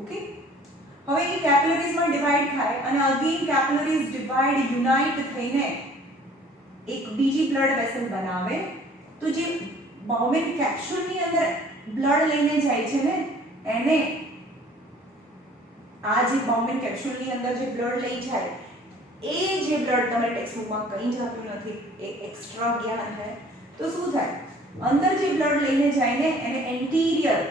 Okay, હવે એ કેપિલરીઝ માં ડિવાઇડ થાય અને અગેન કેપિલરીઝ ડિવાઇડ યુનાઇટ થઈને એક બીજી બ્લડ વેસલ બનાવે. તો જે બાઉમેન કેપ્સ્યુલ ની અંદર બ્લડ લઈને જાય છે ને એને આ જે બાઉમેન કેપ્સ્યુલ ની અંદર જે બ્લડ લઈ જાય એ જે બ્લડ તમે ટેક્સ્ટ બુકમાં કંઈ જ આપ્યું નથી, એ એક્સ્ટ્રા જ્ઞાન છે. તો શું થાય? અંદર જે બ્લડ લઈને જાય ને એને એન્ટીરિયર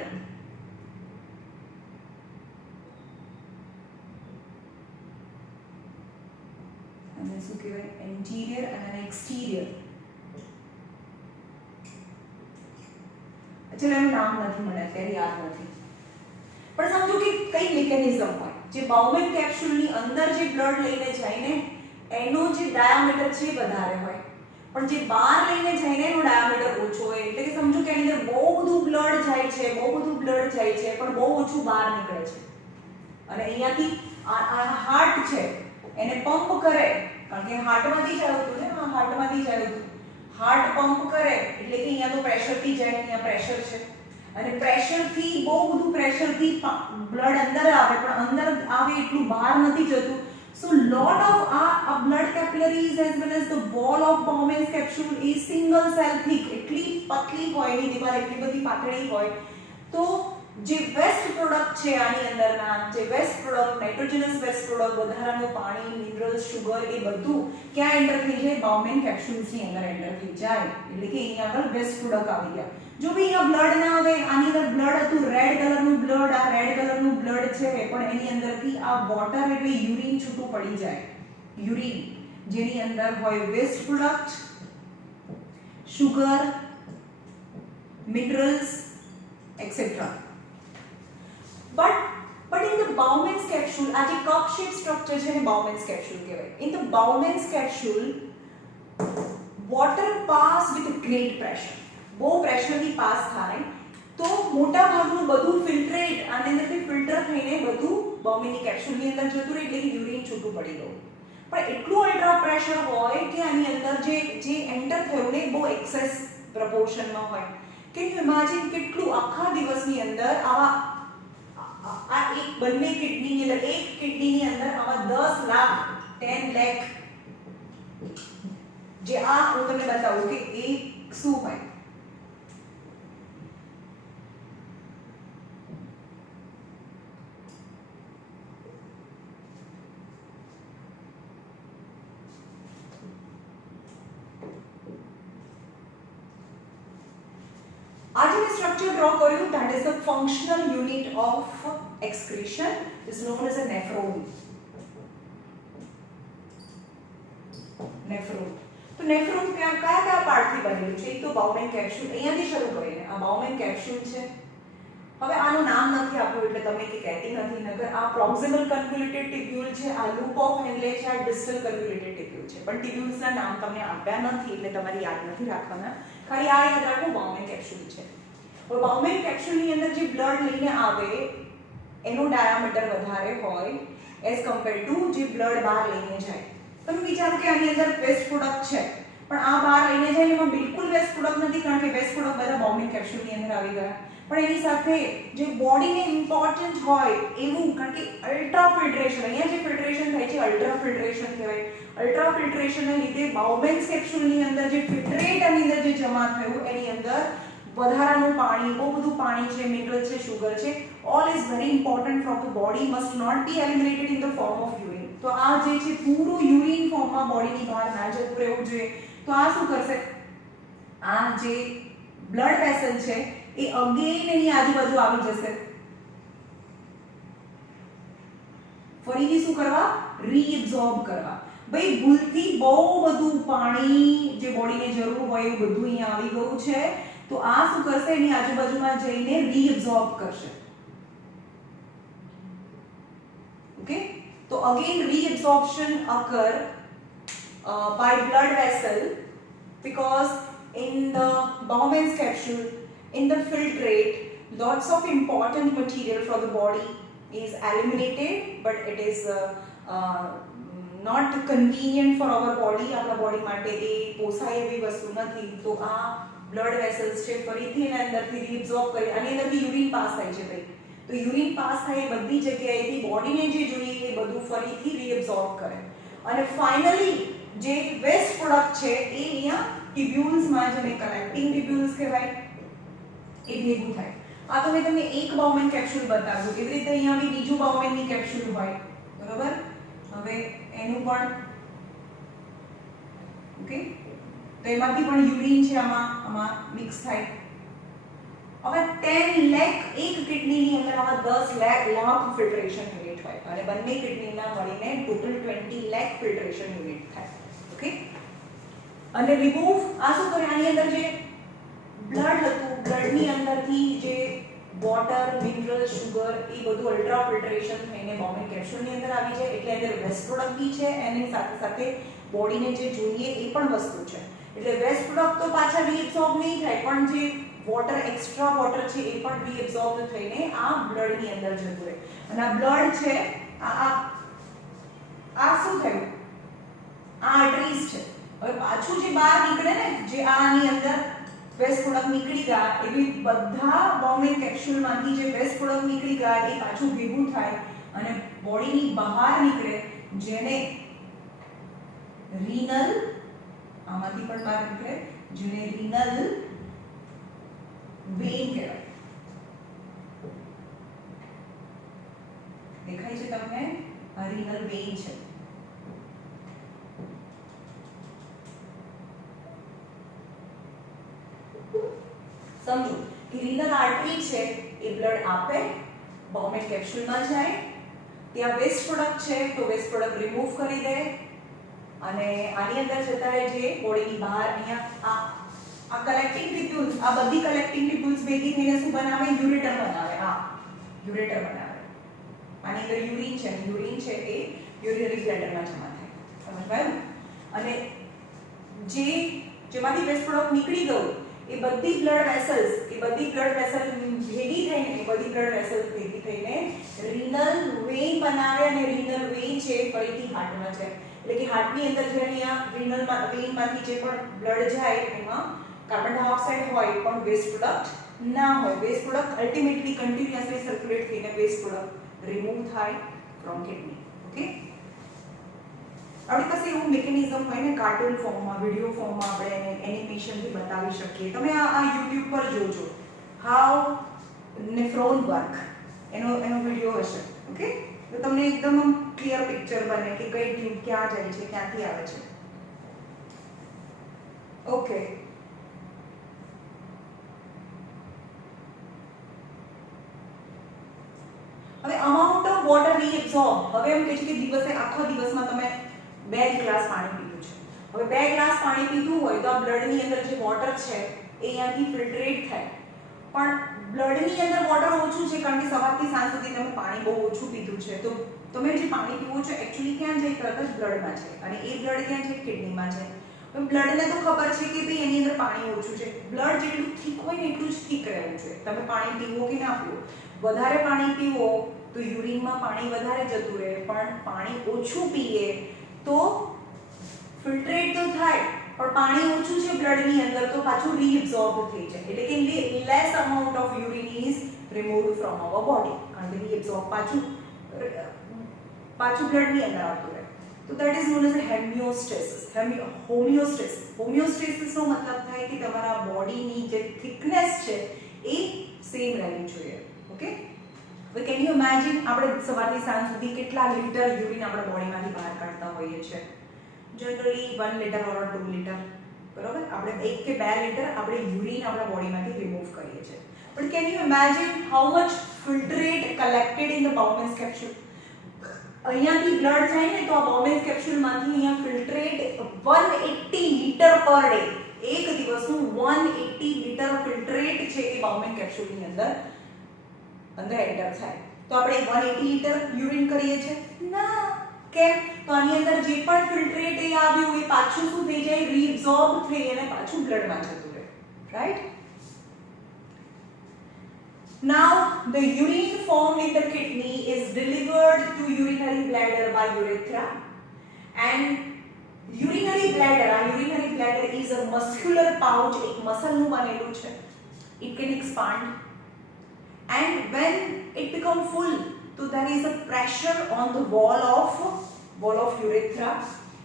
અને શું કહેવાય? એન્ટીરિયર અને એક્સટીરિયર. ચલો એનું નામ નથી મને અત્યારે યાદ નથી, પણ સમજો કે કઈ મિકેનિઝમ હોય જે બાઉમેન કેપ્સ્યુલની અંદર જે બ્લડ લઈને જાય ને એનો જે ડાયામીટર છે વધારે હોય પણ જે બહાર લઈને જાય ને એનો ડાયામીટર ઓછો હોય. એટલે કે સમજો કે એની અંદર બહુ બધું બ્લડ જાય છે પણ બહુ ઓછું બહાર નીકળે છે. અને અહીંયાથી આ હાર્ટ છે એને પંપ કરે, કારણ કે હાર્ટમાંથી જ આવ્યું હતું ને, હાર્ટમાંથી જ આવ્યું હતું. હાર્ટ પંપ કરે એટલે કે અહીંયા તો પ્રેશરથી જાય, અહીંયા પ્રેશર છે અને પ્રેશરથી બહુ બધું પ્રેશરથી બ્લડ અંદર આવે પણ અંદર આવે એટલું બહાર નથી જતું. So lot of blood capillaries as well as the wall of Bowman's capsule is single cell thick. એટલી પતલી હોય, એની દીવાલ એટલી બધી પાતળી હોય. તો જે વેસ્ટ પ્રોડક્ટ છે આની અંદરના જે waste product, nitrogenous waste product, વધારાનું પાણી, મિનરલ, શુગર એ બધું ક્યાં એન્ટર થઈ જાય? બાઉમેન કેપ્સ્યુલ્સ ની અંદર એન્ટર થઈ જાય. એટલે કે અહીંયા આગળ વેસ્ટ પ્રોડક્ટ આવી ગયા. જો ભઈ અહીંયા બ્લડ ના આવે, આની અંદર બ્લડ હતું, રેડ કલરનું બ્લડ, આ રેડ કલરનું બ્લડ છે પણ એની અંદરથી આ વોટર એટલે યુરિન છૂટું પડી જાય. યુરિન જેની અંદર હોય waste product, sugar, minerals etcetera. But in the Bowman's capsule, આ જે cup shaped structure છે ને Bowman's capsule કહેવાય. In the Bowman's capsule, water pass with great pressure. બહુ પ્રેશરથી પાસ થાય તો મોટા ભાગનું બધું ફિલ્ટરેટ આની અંદરથી ફિલ્ટર થઈને બધું બાઉમેનની કેપ્સ્યુલની અંદર જતું રહે એટલે યુરિન છૂટું પડી ગયું. પણ એટલું અલ્ટ્રા પ્રેશર હોય કે આની અંદર જે એન્ટર થયું ને બહુ એક્સેસ પ્રપોર્શનમાં હોય. કેન યુ ઇમેજિન કેટલું આખા દિવસની અંદર આવા આ એક બંને કિડનીની અંદર, એક કિડનીની અંદર આવા 10 લાખ 10 લાખ જે આ હું તમને બતાવું કે એ શું હોય. आज मैं स्ट्रक्चर ड्रॉ करूँ that is the functional unit of excretion is known as a nephron. Nephron तो नेफ्रोन કયા પાર્ટ થી બનેલું છે? એક તો બાઉમેન કેપ્સ્યુલ, અહીંયાથી શરૂ કરીને આ બાઉમેન કેપ્સ્યુલ છે, હવે આનું નામ નથી આપ્યું એટલે તમે કે કહેતી નથી, નકર આ પ્રોક્સિમલ કન્વ્યુલેટેડ ટિબ્યુલ છે, આ લૂપ ઓફ હેનલે છે, આ ડિસ્ટલ કન્વ્યુલેટેડ ટિબ્યુલ છે. પણ ટિબ્યુલ્સના નામ તમને આપ્યા નથી એટલે તમારે યાદ નથી રાખવાના. ખાલી આ યાદ રાખો બાઉમેન કેપ્સ્યુલ છે. હવે બાઉમેન કેપ્સ્યુલની અંદર જે બ્લડ લઈને આવે એનો ડાયામીટર વધારે હોય એઝ કમ્પેર ટુ જે બ્લડ બહાર લઈને જાય. તમે વિચારો કે આની અંદર વેસ્ટ પ્રોડક્ટ છે પણ આ બહાર લઈને જાય એમાં બિલકુલ વેસ્ટ પ્રોડક્ટ નથી, કારણ કે વેસ્ટ પ્રોડક્ટ બધા બાઉમેન કેપ્સ્યુલની અંદર આવી ગયા. પણ એની સાથે જે બોડીને ઇમ્પોર્ટન્ટ હોય એવું, કારણ કે અલ્ટ્રા ફિલ્ટ્રેશન, અહીંયા જે ફિલ્ટ્રેશન થાય છે અલ્ટ્રા ફિલ્ટ્રેશન કહેવાય. અલ્ટ્રા ફિલ્ટ્રેશનના લીધે બાઉમેન કેપ્સ્યુલની અંદર જે ફિલ્ટ્રેટ આની અંદર જે જમા થયું એની અંદર વધારાનું પાણી, બહુ બધું પાણી છે, મિનરલ છે, શુગર છે, all is very important from the body, must not be eliminated in the form of urine. તો આ જે છે પૂરું યુરિન ફોર્મમાં બોડીની બહાર ના જતું રહેવું જોઈએ. તો આ શું કરશે, આ જે બ્લડ વેસલ છે એ અગેન એની આજુબાજુ આવી જશે, ફરીથી શું કરવા, રીએબ્સોર્બ કરવા. ભાઈ ભૂલથી બહુ બધું પાણી જે બોડીને જરૂર હોય એવું બધું અહીંયા આવી ગયું છે, તો આ શું કરશે, એની આજુબાજુમાં જઈને રીએબ્સોર્બ કરશે. ઓકે, તો again reabsorption occur by blood vessel because in the Bowman's capsule, in the filtrate, lots of important material for the body is eliminated, but it is not convenient for our body. આપણા body માટે એ પોસાય એવી વસ્તુ નથી. તો આ blood vessels છે ફરીથી એના અંદરથી રીએબ્સોર્બ કરી, આની અંદરથી યુરિન પાસ થાય છે ભાઈ. તો યુરિન પાસ થાય એ બધી જગ્યાએથી બોડીને જે જોઈએ એ બધું ફરીથી રીએબ્સોર્બ કરે. અને ફાઇનલી જે વેસ્ટ પ્રોડક્ટ છે એ અહીંયા ટિબ્યુલ્સમાં, જેને કલેક્ટિંગ ટિબ્યુલ્સ કહેવાય, એ ભેગું થાય. આ તો મેં તમને એક બાઉમેન કેપ્સ્યુલ બતાવ્યું, એવી રીતે અહીંયા બી બીજું બાઉમેનની કેપ્સ્યુલ હોય, બરોબર. હવે એનું પણ ઓકે, તો એમાંથી પણ યુરિન છે આમાં મિક્સ થાય. હવે 10 લાખ એક કિડનીની અંદર આમાં 10 લાખ ફિલ્ટ્રેશન યુનિટ હોય અને બંને કિડનીના મળીને ટોટલ 20 લાખ ફિલ્ટ્રેશન યુનિટ થાય. ઓકે, અને રિમૂવ આ શું કરે, આની અંદર જે બ્લડ હતું, બ્લડની અંદરથી જે વોટર, મિનરલ, શુગર એ બધું અલ્ટ્રા ફિલ્ટ્રેશન થઈને બાઉમેન કેપ્સ્યુલની અંદર આવી જાય. એટલે અંદર વેસ્ટ પ્રોડક્ટ બી છે એની સાથે સાથે બોડીને જે જોઈએ એ પણ વસ્તુ છે. એટલે વેસ્ટ પ્રોડક્ટ તો પાછા રીએબ્સોર્બ નહીં થાય, પણ જે વોટર, એક્સ્ટ્રા વોટર છે એ પણ રીએબ્સોર્બ થઈને આ બ્લડની અંદર જતું રહે. અને આ બ્લડ છે, આ શું થયું, આ આર્ટરીઝ છે. હવે પાછું જે બહાર નીકળે ને, જે આની અંદર વેસ્ટ પ્રોડક્ટ નીકળી ગયા, એવી બધા બાઉમેન કેપ્સ્યુલમાંથી જે વેસ્ટ પ્રોડક્ટ નીકળી ગયા એ પાછું ભેગું થાય અને બોડીની બહાર નીકળે, જેને રીનલ, આમાંથી પણ બહાર નીકળે, જેને રીનલ વેઇન કહેવાય. દેખાય છે તમને, આ રીનલ વેઇન છે. સમજો કે રીનલ આર્ટરી છે એ બ્લડ આપે, બાઉમેન કેપ્સ્યુલમાં જાય, ત્યાં વેસ્ટ પ્રોડક્ટ છે તો વેસ્ટ પ્રોડક્ટ રિમૂવ કરી દે અને આની અંદર જતા રહે જે બોડીની બહાર. અહીંયા આ કલેક્ટિંગ ટિબ્યુલ્સ, આ બધી કલેક્ટિંગ ટિબ્યુલ્સ ભેગી થઈને શું બનાવે, યુરેટર બનાવે. આ યુરેટર બનાવે. આની અંદર યુરિન છે, યુરિન છે એ યુરિનરી બ્લેડરમાં જમા થાય. સમજાયું? અને જેમાંથી વેસ્ટ પ્રોડક્ટ નીકળી ગયું એ બધી બ્લડ વેસલ્સ, એ બધી બ્લડ વેસલ ભેગી થઈને, એ બધી બ્લડ વેસલ્સ ભેગી થઈને રીનલ વેઇન બનાવે અને રીનલ વેઇન છે ફરીથી હાર્ટમાં જાય. એટલે કે હાર્ટની અંદર જે અહીંયા રીનલ વેઇનમાંથી જે પણ બ્લડ જાય એમાં કાર્બન ડાયોક્સાઇડ હોય પણ વેસ્ટ પ્રોડક્ટ ના હોય. Waste product ultimately continuously circulate થઈને વેસ્ટ પ્રોડક્ટ રિમૂવ થાય ફ્રોમ કિડની. ઓકે, આપણી પાસે એવું મિકેનિઝમ હોય ને, કાર્ટૂન ફોર્મમાં, વિડિયો ફોર્મમાં આપણે એને એનિમેશનથી બતાવી શકીએ. તમે આ YouTube પર જોજો, હાઉ નેફ્રોન વર્ક, એનો વિડિયો હશે. ઓકે, તો તમને એકદમ ક્લિયર પિક્ચર બને કે કઈ ટ્યુબ ક્યાં જાય છે, ક્યાંથી આવે છે. ઓકે, હવે અમાઉન્ટ ઓફ વોટર રીએબ્સોર્બ. હવે એમ કહે છે કે દિવસે, આખા દિવસમાં તમે 2 ગ્લાસ પાણી પીધું છે. હવે 2 ગ્લાસ પાણી પીધું હોય તો આ બ્લડની અંદર જે વોટર છે એ અહીંયાથી ફિલ્ટ્રેટ થાય પણ બ્લડની અંદર વોટર ઓછું છે કારણ કે સવારથી સાંજ સુધી તમે પાણી બહુ ઓછું પીધું છે, તો તમે જે પાણી પીવો છો એકચ્યુઅલી ક્યાં જાય? તરત જ બ્લડમાં છે, અને એ બ્લડ ક્યાં છે? કિડનીમાં છે. બ્લડને તો ખબર છે કે ભાઈ એની અંદર પાણી ઓછું છે. બ્લડ જેટલું થીક હોય ને એટલું જ થીક રહેવું જોઈએ. તમે પાણી પીવો કે ના પીવો, વધારે પાણી પીવો તો યુરિનમાં પાણી વધારે જતું રહે, પણ પાણી ઓછું પીએ તો ફિલ્ટરેટ તો થાય, પણ પાણી ઓછું છે બ્લડની અંદર તો પાછું રીએબ્સોર્બ થઈ જાય, એટલે કે less amount of urine is removed from our body, કારણ કે રીએબ્સોર્બ પાછું બ્લડની અંદર આવતું રહે. તો that is known as homeostasis. હોમિયોસ્ટેસિસનો મતલબ થાય કે તમારા બોડીની જે થિકનેસ છે એ સેમ રહેવી જોઈએ. ઓકે, હવે કેન યુ ઇમેજિન આપણે સવારથી સાંજ સુધી કેટલા લીટર યુરિન આપણા બોડીમાંથી બહાર કાઢતા હોઈએ છીએ? જનરલી 1 લીટર ઓર 2 લીટર, બરોબર? આપણે 1 કે 2 લીટર આપણે યુરિન આપણા બોડીમાંથી રિમૂવ કરીએ છીએ. But can you imagine how much filtrate collected in the Bowman's capsule? અહીંયાથી બ્લડ જાય ને તો આ બાઉમેન્સ કેપ્સ્યુલમાંથી અહીંયા ફિલ્ટરેટ 180 લીટર પર ડે, એક દિવસનું 180 લીટર ફિલ્ટરેટ છે એ બાઉમેન્સ કેપ્સ્યુલની અંદર એન્ટર થાય. તો આપણે 180 લીટર યુરિન કરીએ છીએ? ના. કેમ? તો આની અંદર જે પણ ફિલ્ટરેટ એ આવ્યું એ પાછું શું થઈ જાય? રીએબ્સોર્બ થઈ અને પાછું બ્લડમાં જતું રહે, right? Now the urine formed in the kidney is delivered to urinary bladder by urethra, and urinary bladder is a muscular pouch, એક મસલનું બનેલું છે. It can expand, and when it become full, so there is a pressure on the wall of urethra,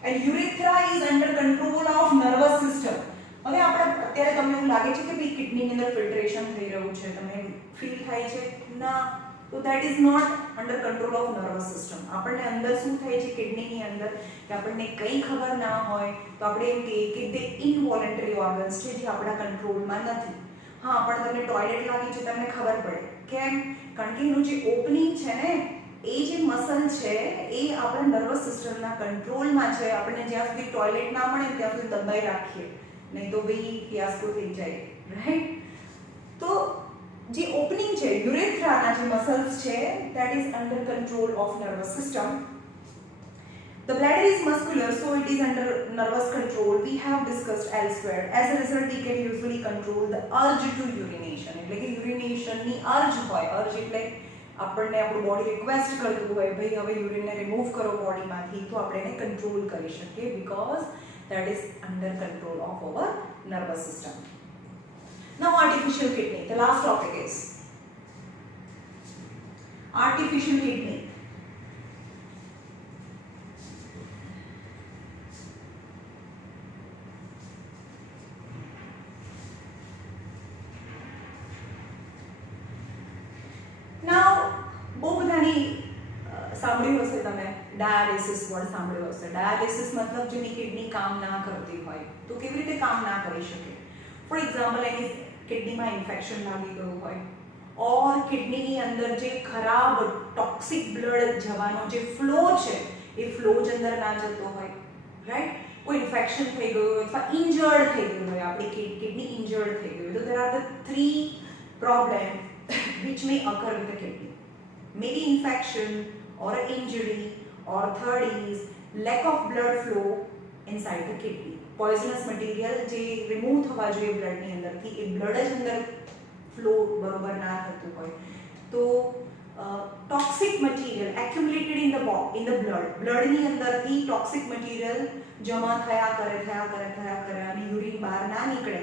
and urethra is under control of nervous system. હવે આપણે અત્યારે તમને એવું લાગે છે કે ભાઈ કિડનીની અંદર ફિલ્ટરેશન થઈ રહ્યું છે, તમને ફીલ થાય છે? ના. તો that is not under control of nervous system. આપણને અંદર શું થાય છે કિડનીની અંદર કે આપણને કંઈ ખબર ના હોય તો આપણે એમ કહીએ કે તે ઇનવોલન્ટરી ઓર્ગન્સ છે જે આપણા કંટ્રોલમાં નથી. હા, પણ તમને ટોયલેટ લાગી છે તમને ખબર પડે. કેમ? કારણ કે એનું જે ઓપનિંગ છે ને એ જે મસલ છે એ આપણા નર્વસ સિસ્ટમના કંટ્રોલમાં છે. આપણને જ્યાં સુધી ટોયલેટ ના મળે ત્યાં સુધી દબાઈ રાખીએ, નહીં તો ભાઈ ફિયાસ્કો થઈ જાય, રાઈટ? તો જે ઓપનિંગ છે યુરેથ્રાના જે મસલ્સ છે that is under control of nervous system. The bladder is muscular, so it is under nervous control. We have discussed elsewhere. As a result, we can usually control the urge to urination. એટલે કે urination ની urge હોય. urge એટલે આપણને આપણું body request કરતું હોય ભાઈ હવે યુરિનને રિમૂવ કરો બોડીમાંથી, તો આપણે એને કંટ્રોલ કરી શકીએ because that is under control of our nervous system. Now artificial kidney, the last topic is artificial kidney. Now બહુ બધાની સાંભળ્યું હશે તમે ડાયાલિસિસ વર્ડ સાંભળ્યો હશે. ડાયાલિસિસ મતલબ જેની કિડની કામ ના કરતી હોય તો કેવી રીતે કામ ના કરી શકે? ફોર એક્ઝામ્પલ એની કિડનીમાં ઇન્ફેક્શન લાગી ગયું હોય, ઓર કિડનીની અંદર જે ખરાબ ટોક્સિક બ્લડ જવાનો જે ફ્લો છે એ ફ્લો જ અંદર ના જતો હોય, રાઈટ? કોઈ ઇન્ફેક્શન થઈ ગયું હોય અથવા ઇન્જર્ડ થઈ ગયું હોય, આપણી કિડની ઇન્જર્ડ થઈ ગઈ હોય, તો there are the 3 problems which may occur with the kidney. Maybe infection or an injury, or third is lack of blood flow inside the kidney. Poisonous material જે રિમૂવ થવા જોઈએ બ્લડની અંદરથી એ બ્લડ જ અંદર ફ્લો બરોબર ના થતું હોય, તો toxic material accumulated in the બ્લડની અંદરથી ટોક્સિક મટીરિયલ જમા થયા કરે અને યુરિન બહાર ના નીકળે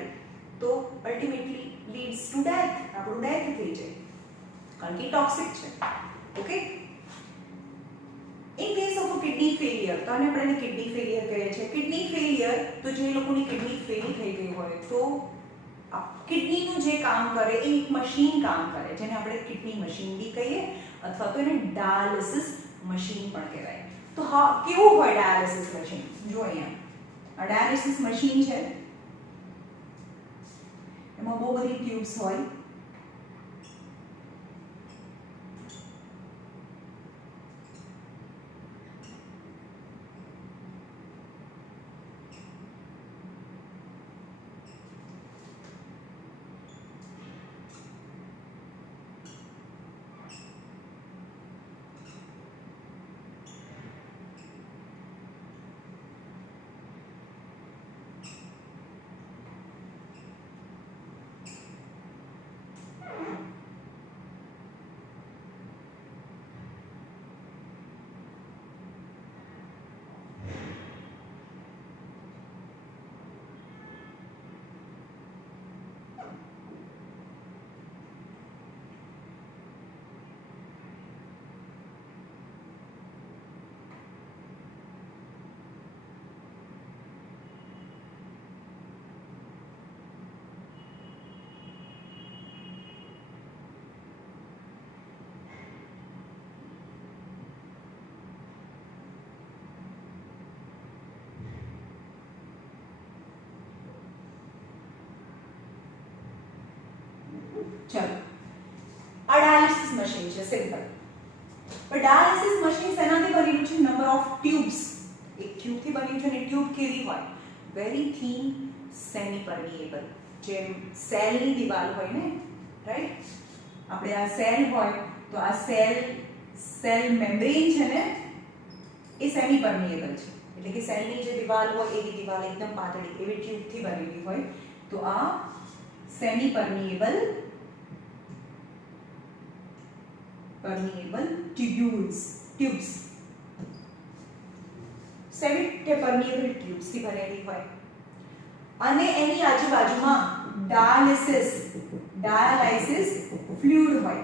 તો અલ્ટિમેટલી લીડ્સ ટુ ડેથ. આપણું ડેથ થઈ જાય કારણ કે ટોક્સિક છે. Okay, in case of kidney failure, તો આને આપણે કિડની ફેલિયર કહીએ છીએ. કિડની ફેલિયર તો જે લોકોની કિડની ફેલ થઈ ગઈ હોય તો કિડનીનું જે કામ કરે એ એક મશીન કામ કરે જેને આપણે કિડની મશીન બી કહીએ અથવા તો એને ડાયાલિસિસ મશીન પણ કહેવાય. તો હા, કેવું હોય ડાયાલિસિસ મશીન? જો અહીંયા આ ડાયાલિસિસ મશીન છે, એમાં બહુ બધી ટ્યુબ્સ હોય. ચલો આ ડાયાલિસિસ મશીન છે સિમ્પલ, પણ ડાયાલિસિસ મશીન શેનાથી બનેલું છે? નંબર ઓફ ટ્યુબ્સ, એક ટ્યુબ થી બન્યું છે. અને ટ્યુબ કેવી હોય? વેરી થીન સેમી પરમિએબલ, જેમ સેલની દિવાલ હોય ને, રાઈટ? આપણે આ સેલ હોય તો આ સેલ મેમ્બ્રેન છે ને એ સેમી પરમિએબલ છે, એટલે કે સેલની જે દિવાલ હોય એવી દિવાલ એકદમ પાતળી એવી ટ્યુબ થી બનેલી હોય. તો આ સેમી પરમિએબલ ટ્યુબ્સ સેમી પરમિએબલ ટ્યુબ્સ થી બનેલી હોય. અને એની આજુબાજુમાં ડાયાલાઇસિસ ફ્લુઇડ હોય.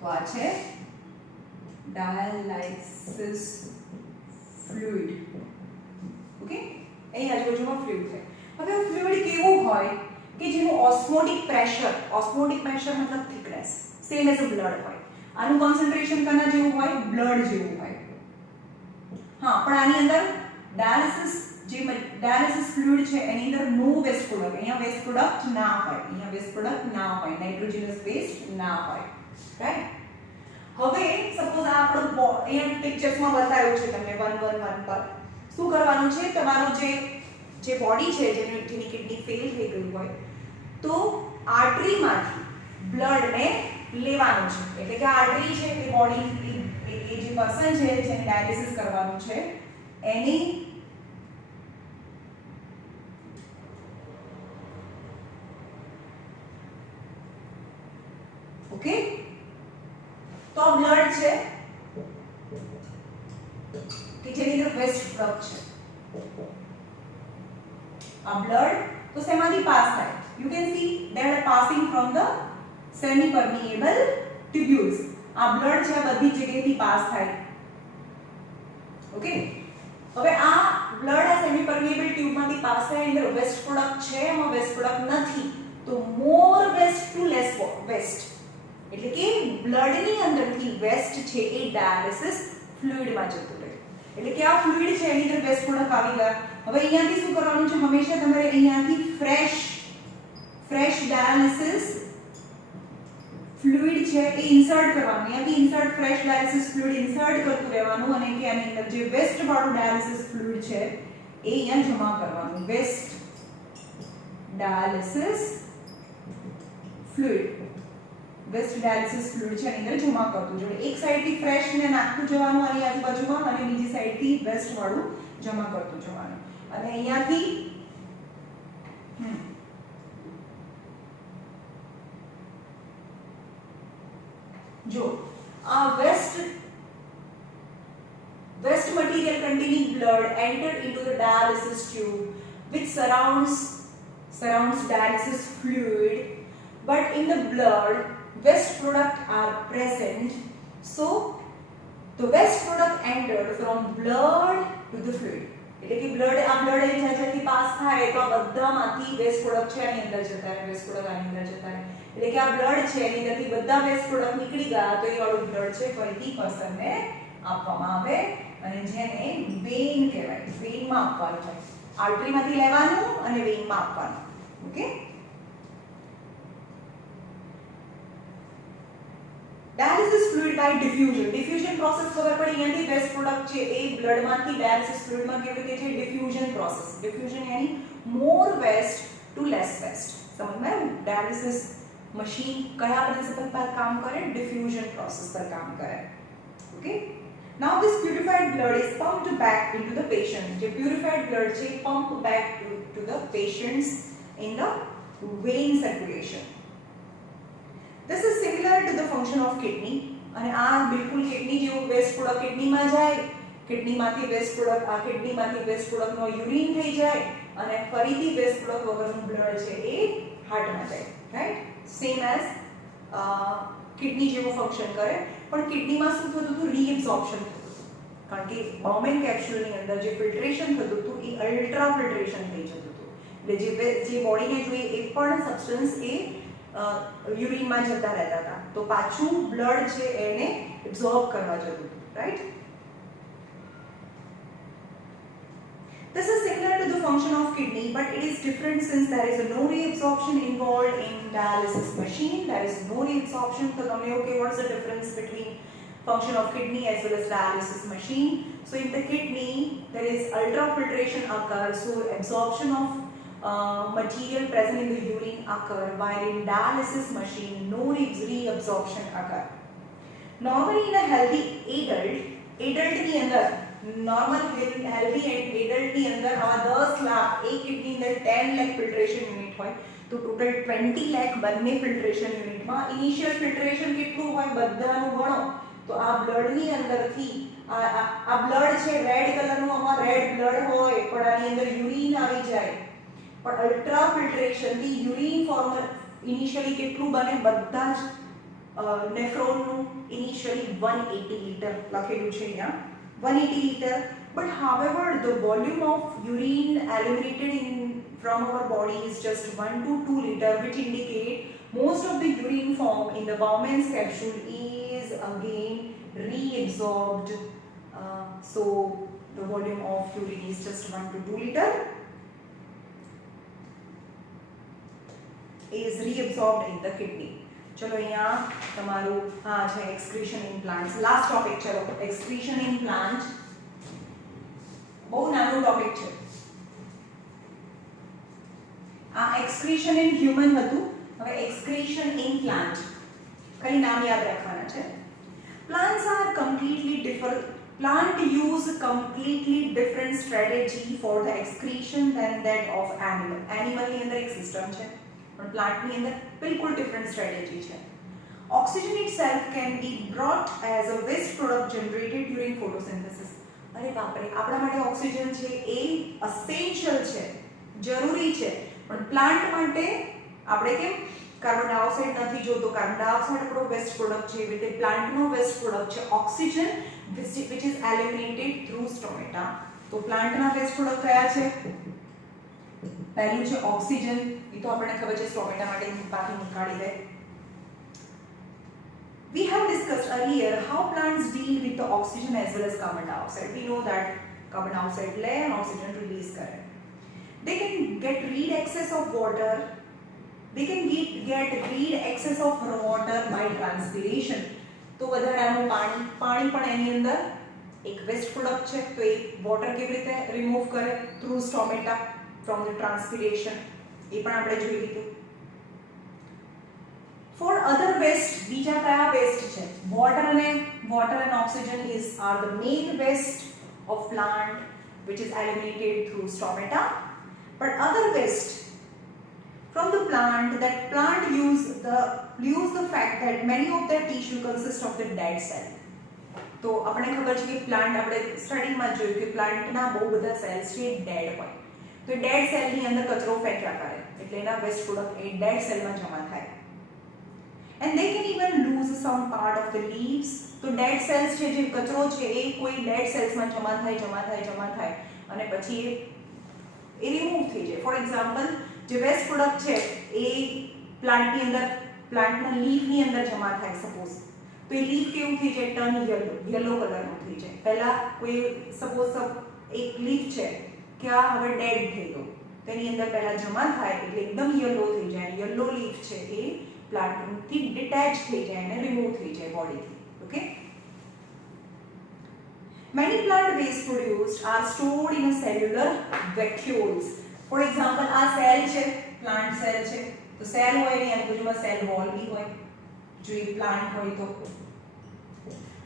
તો આ છે ડાયાલાઇસિસ ફ્લુઇડ. ઓકે, અહીં આજુબાજુમાં ફ્લુઇડ છે. હવે ફ્લુઇડ કેવું હોય કે જેનું ઓસ્મોટિક પ્રેશર મતલબ thickness same as a blood હોય. આનું કોન્સન્ટ્રેશન કના જેવું હોય? બ્લડ જેવું હોય. હા, પણ આની અંદર ડાયાલિસિસ ફ્લુઇડ છે એની અંદર નો વેસ્ટ પ્રોડક્ટ, અહીંયા વેસ્ટ પ્રોડક્ટ ના હોય, નાઇટ્રોજનસ વેસ્ટ ના હોય, રાઈટ? હવે સપોઝ આ આપણો અહીંયા પિક્ચર્સમાં બતાવ્યું છે તમને 1 1 1 પર શું કરવાનું છે? તમારો જે બોડી છે જેની કિડની ફેલ થઈ ગઈ હોય તો આર્ટરીમાંથી બ્લડને લેવાનું છે. એટલે કે આર્ટરી છે એ બોડી એ જે પર્સન છે જેને ડાયાલિસિસ કરવાનું છે એની ઓકે, તો બ્લડ છે કે જેની અંદર વેસ્ટ પ્રોડક્ટ છે. આ બ્લડ તો શેમાંથી પાસ થાય? You can see that passing from the semi permeable tubules. આ બ્લડ છે બધી જગ્યાએથી પાસ થાય. ઓકે, હવે આ બ્લડ આ સેમી પરમિએબલ ટ્યુબમાંથી પાસ થાય અંદર વેસ્ટ પ્રોડક્ટ છે, એમાં વેસ્ટ પ્રોડક્ટ નથી, તો મોર વેસ્ટ ટુ લેસ વેસ્ટ, એટલે કે બ્લડની અંદરથી વેસ્ટ છે એ ડાયાલિસિસ ફ્લુઇડમાં જતું રહે. એટલે કે આ ફ્લુઇડ છે એની અંદર વેસ્ટ પ્રોડક્ટ આવી ગયા. હવે અહીંયાથી શું કરવાનું છે? હંમેશા તમારે અહીંયાથી ફ્રેશ ડાયાલિસિસ ફ્લુઇડ છે એ ઇન્સર્ટ કરવાનું. અહીંયાથી insert fresh dialysis fluid insert કરતું રહેવાનું અને કે આની અંદર જે વેસ્ટ વાળું ડાયાલિસિસ ફ્લુઇડ છે એ અહીંયા જમા કરવાનું. વેસ્ટ ડાયાલિસિસ ફ્લુઇડ છે એની અંદર જમા કરતું જવાનું. એક સાઈડથી ફ્રેશ ને નાખતું જવાનું આની આજુબાજુમાં અને બીજી સાઈડથી વેસ્ટ વાળું જમા કરતું જવાનું. અને અહીંયાથી જો આ waste material containing blood entered into the dialysis tube which surrounds dialysis fluid, but in the blood waste products are present, so the waste product entered from blood to the fluid. એટલે કે blood એની જગ્યાથી pass થાય તો આ બધામાંથી waste product છે એની અંદર જતા રહે, વેસ્ટ પ્રોડક્ટ આની અંદર જતા રહે. એટલે કે આ બ્લડ છે એની અંદરથી બધા વેસ્ટ પ્રોડક્ટ નીકળી ગયા તો એ વાળું બ્લડ છે ફરીથી પર્સનને આપવામાં આવે અને જેને વેઇન કહેવાય. વેઇનમાં આપવાનું હોય, આર્ટરીમાંથી લેવાનું અને વેઇનમાં આપવાનું. Okay, dialysis fluid by diffusion process ખબર પડી. અહીંયાથી વેસ્ટ પ્રોડક્ટ છે એ બ્લડમાંથી ડાયાલિસિસ ફ્લુઇડમાં કેવી રીતે છે? Diffusion process. Diffusion યાની more waste to less waste. સમજમાં? ડાયાલિસિસ મશીન કયા પ્રિન્સિપલ પર કામ કરે? ડિફ્યુઝન પ્રોસેસ પર કામ કરે. Okay, now this purified blood is pumped back into the patient. જે purified blood છે pump back to the patients in the vein circulation. This is similar to the function of kidney. અને આ બિલકુલ kidney જેવું waste product કિડનીમાં જાય, કિડનીમાંથી waste product આ કિડનીમાંથી waste પ્રોડક્ટનો urine થઈ જાય અને ફરીથી વેસ્ટ પ્રોડક્ટ વગરનું બ્લડ છે એ હાર્ટમાં જાય. રાઈટ? સેમ એઝ કિડની જેવું ફંક્શન કરે. પણ કિડનીમાં શું થતું હતું? રીએબ્સોર્પ્શન થતું હતું, કારણ કે બોમ્બેન કેપ્સ્યુલની અંદર જે ફિલ્ટ્રેશન થતું હતું એ અલ્ટ્રા ફિલ્ટ્રેશન થઈ જતું હતું. એટલે જે બોડીને જોઈએ એ પણ સબસ્ટન્સ એ યુરિનમાં જતા રહેતા હતા તો પાછું બ્લડ છે એને એબ્સોર્બ કરવા જતું હતું. Right? function of kidney, but it is different since there is no reabsorption involved in dialysis machine. There is no reabsorption. So okay, what's the difference between function of kidney as well as dialysis machine? So in the kidney there is ultrafiltration occur, so absorption of material present in the urine occur, while in dialysis machine no reabsorption occur. Normally in a healthy adult ની અંદર normal healthy adult ની અંદર આવા 10 લાખ એક kidney અંદર 10 lakh filtration unit હોય, તો total 20 lakh બંને ફિલ્ટરેશન યુનિટમાં ઇનિશિયલ ફિલ્ટરેશન કેટલું હોય બધાનું ગણો તો આ બ્લડ ની અંદરથી આ બ્લડ છે રેડ કલરનું, આમાં રેડ બ્લડ હોય પણ આની અંદર યુરિન આવી જાય, પણ અલ્ટ્રા ફિલ્ટરેશન થી યુરિન ફોર્મ ઇનિશિયલી કેટલું બને બધા જ નેફ્રોનનું ઇનિશિયલી 180 લિટર લખેલું છે અહીંયા 180 liter, but however the volume of urine eliminated from our body is just 1 to 2 liter, which indicate most of the urine form in the Bowman's capsule is again reabsorbed. So the volume of urine is just 1 to 2 liter is reabsorbed in the kidney. चलो यहाँ तमारू हाँ है excretion in plants, last topic चलो excretion in plant बहुत नाનું topic છે આ excretion in human હતું, હવે एक्सक्रीशन इन प्लांट ખાલી નામ યાદ રાખવાના છે. Plants are completely different. Plant use completely different strategy for the excretion than that of animal. Animal ની અંદર એક સિસ્ટમ છે પણ પ્લાન્ટ ની અંદર બિલકુલ ડિફરન્ટ સ્ટ્રેટેજી છે. Oxygen itself can be brought as a waste product generated during photosynthesis. અરે બાપ રે, આપણા માટે ઓક્સિજન છે એ અસેન્શિયલ છે, જરૂરી છે, પણ પ્લાન્ટ માટે આપણે કેમ કાર્બન ડાયોક્સાઇડ નથી જોતો, કાર્બન ડાયોક્સાઇડ આપણો વેસ્ટ પ્રોડક્ટ છે, એટલે પ્લાન્ટનો વેસ્ટ પ્રોડક્ટ છે oxygen which is eliminated through stomata. તો પ્લાન્ટના વેસ્ટ પ્રોડક્ટ કયા છે? પહેલું છે ઓક્સિજન, એ તો આપણને ખબર છે સ્ટોમેટા માટે બાકી નીકાળી દે. We have discussed earlier how plants deal with the oxygen as well as carbon dioxide. We know that carbon dioxide ले and oxygen release करे. They can get rid excess of water. They can get rid excess of water by transpiration. तो વધારાનું પાણી પણ એની અંદર એક waste product છે, તો એ વોટર કેવી રીતે રિમૂવ કરે? Through સ્ટોમેટા from the transpiration. એ પણ આપણે જોઈ લીધું. For other waste, બીજા કયા waste છે? Water and oxygen are the main waste of plant which is eliminated through stomata. But other waste from the plant, that plant use the fact that many of their tissue consist of the dead cell. તો આપણે ખબર છે કે plant આપણે સ્ટડીમાં જોયું કે પ્લાન્ટના બહુ બધા સેલ્સ છે ડેડ હોય, તો ડેડ સેલની અંદર કચરો ફેંક્યા કરે એટલે એના વેસ્ટ પ્રોડક્ટ એ ડેડ સેલમાં જમા થાય. And they can even lose some part of the leaves. તો ડેડ સેલ્સ છે જે કચરો છે એ કોઈ ડેડ સેલ્સમાં જમા થાય અને પછી એ રિમૂવ થઈ જાય. ફોર એક્ઝામ્પલ જે વેસ્ટ પ્રોડક્ટ છે એ પ્લાન્ટની અંદર પ્લાન્ટના લીફની અંદર જમા થાય સપોઝ, તો એ લીફ કેવું થઈ જાય? ટર્ન યલો કલરનું થઈ જાય. પહેલા કોઈ સપોઝ એક લીફ છે કે આ હવે ડેડ થઈ ગયો, તેની અંદર પહેલા જમા થાય એટલે એકદમ યલો થઈ જાય, યલો લીફ છે એ પ્લાન્ટથી ડિટેચ થઈ જાય અને રિમૂવ થઈ જાય બોડીથી. Okay, many plant waste produced are stored in a cellular vacuoles. For example, આ સેલ છે, પ્લાન્ટ સેલ છે, તો સેલ હોય એની આજુબાજુમાં સેલ વોલ બી હોય, જો એ પ્લાન્ટ હોય તો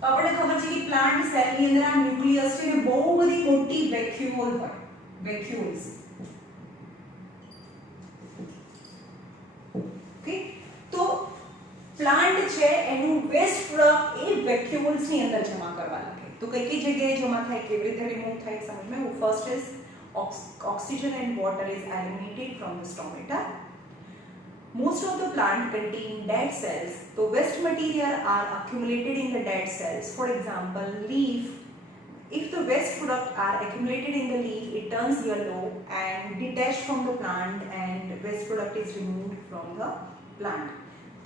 આપણને ખબર છે કે પ્લાન્ટ સેલની અંદર આ ન્યુક્લિયસ છે ને બહુ બધી મોટી વેક્યુઓલ હોય, વેક્યુલ્સ. ઓકે, તો પ્લાન્ટ છે એનું વેસ્ટ પ્રોડક્ટ એ વેક્યુલ્સ ની અંદર જમા કરવા લાગે. તો કઈ કઈ જગ્યાએ જમા થાય, કેવી રીતે રિમૂવ થાય સમજમાં? First is oxygen and water is eliminated from the stomata. Most of the plant contain dead cells, so waste material are accumulated in the dead cells. For example, leaf. If the waste products are accumulated in the leaf, it turns yellow and detached from the plant, and waste product is removed from the plant.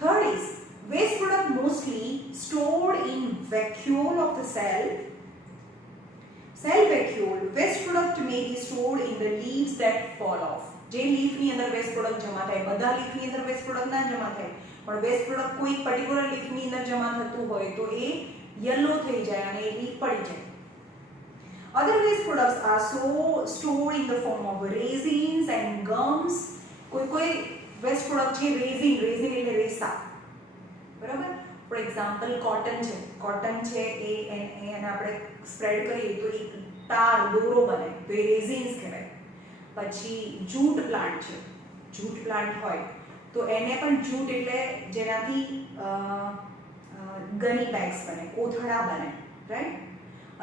Third is waste product mostly stored in vacuole of the cell cell vacuole, waste product may be stored in the leaves that fall off. જે leaf ની અંદર waste product જમા થાય, બધા leaf ની અંદર waste product ના જમા થાય, પણ વેસ્ટ પ્રોડક્ટ કોઈ પર્ટિક્યુલર લીફ ની અંદર જમા થતું હોય તો એ યલો થઈ જાય અને એ લીફ પડી જાય. Other waste products are stored in the form of resins and gums. કોઈ વેસ્ટ પ્રોડક્ટ છે રેઝિન એટલે રેસા, બરાબર. ફોર એક્ઝામ્પલ કોટન છે એને આપણે સ્પ્રેડ કરીએ તો એક તાર દોરો બને તો એ રેઝિન્સ કહેવાય. પછી જૂટ પ્લાન્ટ હોય તો એને પણ જૂટ એટલે જેનાથી ગની બેગ્સ બને, કોથળા બને, રાઈટ.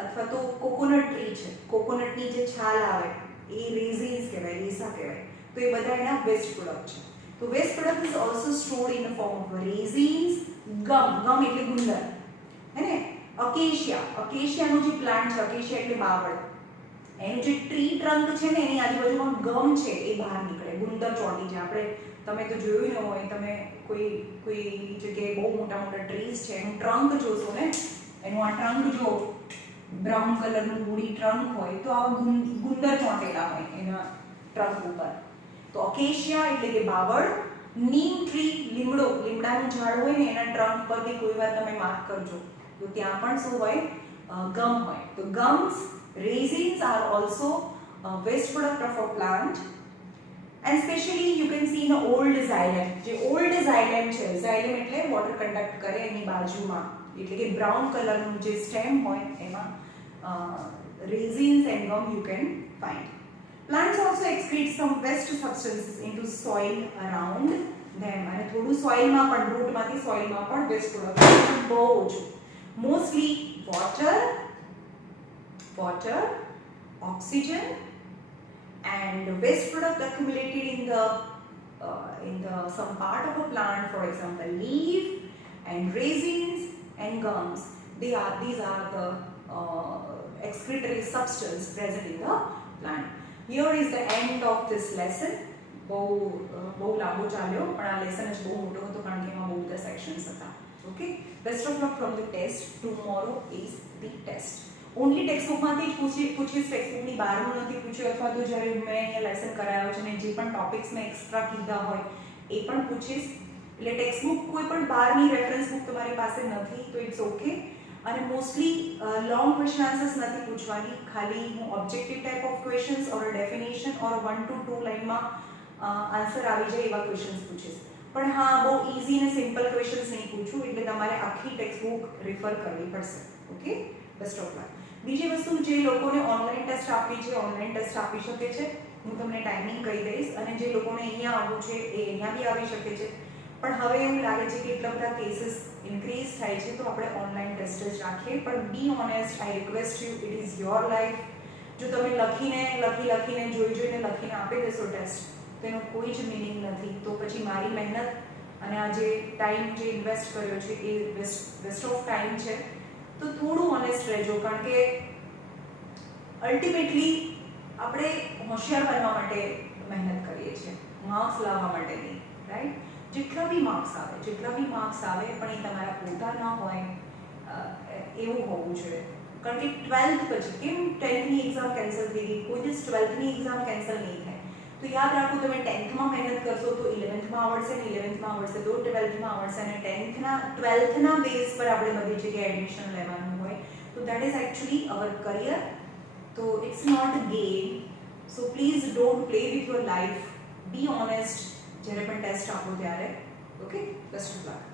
અથવા તો કોકોનટ ટ્રી છે, કોકોનટની જે છાલ આવે એ રેઝિન્સ કહેવાય, રેસા કહેવાય. તો એ બધા એના વેસ્ટ પ્રોડક્ટ છે. તો waste product is also stored in the form of resins, gum એટલે ગુંદર, હે ને. અકેશિયાનું જે પ્લાન્ટ છે, અકેશિયા એટલે બાવળ, એનું જે ટ્રી ટ્રંક છે ને એની આજુબાજુમાં ગમ છે એ બહાર નીકળે, ગુંદર ચોંટી જાય. આપણે તમે તો જોયું ન હોય, તમે કોઈ જગ્યાએ બહુ મોટા ટ્રીઝ છે એનું ટ્રંક જોશો ને, એનું આ ટ્રંક જો બ્રાઉન કલરનું બુડી ટ્રંક હોય તો આવા ગુંદર ચોંટેલા હોય એના ટ્રંક ઉપર. તો અકેશિયા એટલે કે બાવળ. નીમ ટ્રી, લીમડાનું ઝાડ હોય ને એના ટ્રંક પર બી કોઈ વાર તમે માર્ક કરજો તો ત્યાં પણ શું હોય, ગમ હોય. તો ગમ્સ, resins are also waste product of a plant, and especially you can see in old xylem. જે old xylem છે, xylem એટલે વોટર કન્ડક્ટ કરે એની બાજુમાં, એટલે કે બ્રાઉન કલરનું જે સ્ટેમ હોય એમાં resins and gum you can find. Plants also excrete some waste substances into soil around them. અને થોડું સોઇલમાં પણ, રૂટમાંથી સોઇલમાં પણ વેસ્ટ પ્રોડક્ટ બહુ ઓછું. Mostly water, oxygen, and waste product accumulated in the some part of a plant, for example leaf and resins and gums. These are the excretory substance present in the plant. Here is the end of this lesson. બહુ લાંબો ચાલ્યો પણ આ lesson જ બહુ મોટો હતો કારણ કે એમાં બહુ બધા સેક્શન્સ હતા. Okay, best of luck from the test. Tomorrow is the test. Only ટેક્સ્ટબુકમાંથી જ પૂછીશ, ટેક્સ્ટબુકની બહારનું નથી પૂછ્યું, અથવા તો જ્યારે મેં અહીંયા લેસન કરાયો છે ને જે પણ ટોપિક્સ મેં એક્સ્ટ્રા કીધા હોય એ પણ પૂછીશ. એટલે ટેક્સ્ટબુક કોઈ પણ બહારની રેફરન્સ બુક તમારી પાસે નથી તો ઇટ્સ ઓકે. અને મોસ્ટલી લોંગ ક્વેશ્ચન આન્સર્સ નથી પૂછવાની, ખાલી હું objective type of questions or definition or 1 to 2 લાઇનમાં આન્સર આવી જાય એવા ક્વેશ્ચન્સ પૂછીશ. પણ હા, બહુ ઇઝી અને સિમ્પલ ક્વેશ્ચન્સ નહીં પૂછું, એટલે તમારે આખી ટેક્સ્ટબુક રિફર કરવી પડશે. ઓકે, બેસ્ટ ઓફ લક. બીજી વસ્તુ, જે લોકોને ઓનલાઈન ટેસ્ટ આપવી છે ઓનલાઈન ટેસ્ટ આપી શકે છે, હું તમને ટાઈમિંગ કહી દઈશ. અને જે લોકોને અહીંયા આવવું છે એ અહીંયા બી આવી શકે છે. પણ હવે એવું લાગે છે કે એટલા બધા કેસીસ ઇન્ક્રીઝ થાય છે તો આપણે ઓનલાઈન ટેસ્ટ જ રાખીએ. પણ be honest, I request you, it is your life. જો તમે લખીને જોઈને લખીને આપી દેશો ટેસ્ટ તો એનો કોઈ જ મિનિંગ નથી. તો પછી મારી મહેનત અને આ જે ટાઈમ જે ઇન્વેસ્ટ કર્યો છે એ વેસ્ટ ઓફ ટાઈમ છે. તો થોડું ઓનેસ્ટ રહેજો, કારણ કે અલ્ટિમેટલી આપણે હોશિયાર બનવા માટે મહેનત કરીએ છીએ, માર્ક્સ લાવવા માટે નહીં, રાઈટ. જેટલા બી માર્ક્સ આવે પણ એ તમારા પોતાના હોય એવું હોવું જોઈએ. કારણ કે 12th પછી કેમ 10thની એક્ઝામ કેન્સલ થઈ ગઈ, કોઈ દિવસ 12thની એક્ઝામ કેન્સલ નહીં થાય. તો યાદ રાખો, તમે 10thમાં મહેનત કરશો તો 11thમાં આવડશે, ને 11thમાં આવડશે તો 12thમાં આવડશે, અને 12thના બેઝ પર આપણે બધી જગ્યાએ એડમિશન લેવાનું હોય. તો that is actually our career. તો it's not a game. So please don't play with your life. Be honest જ્યારે પણ ટેસ્ટ આપો ત્યારે. Okay, best of luck.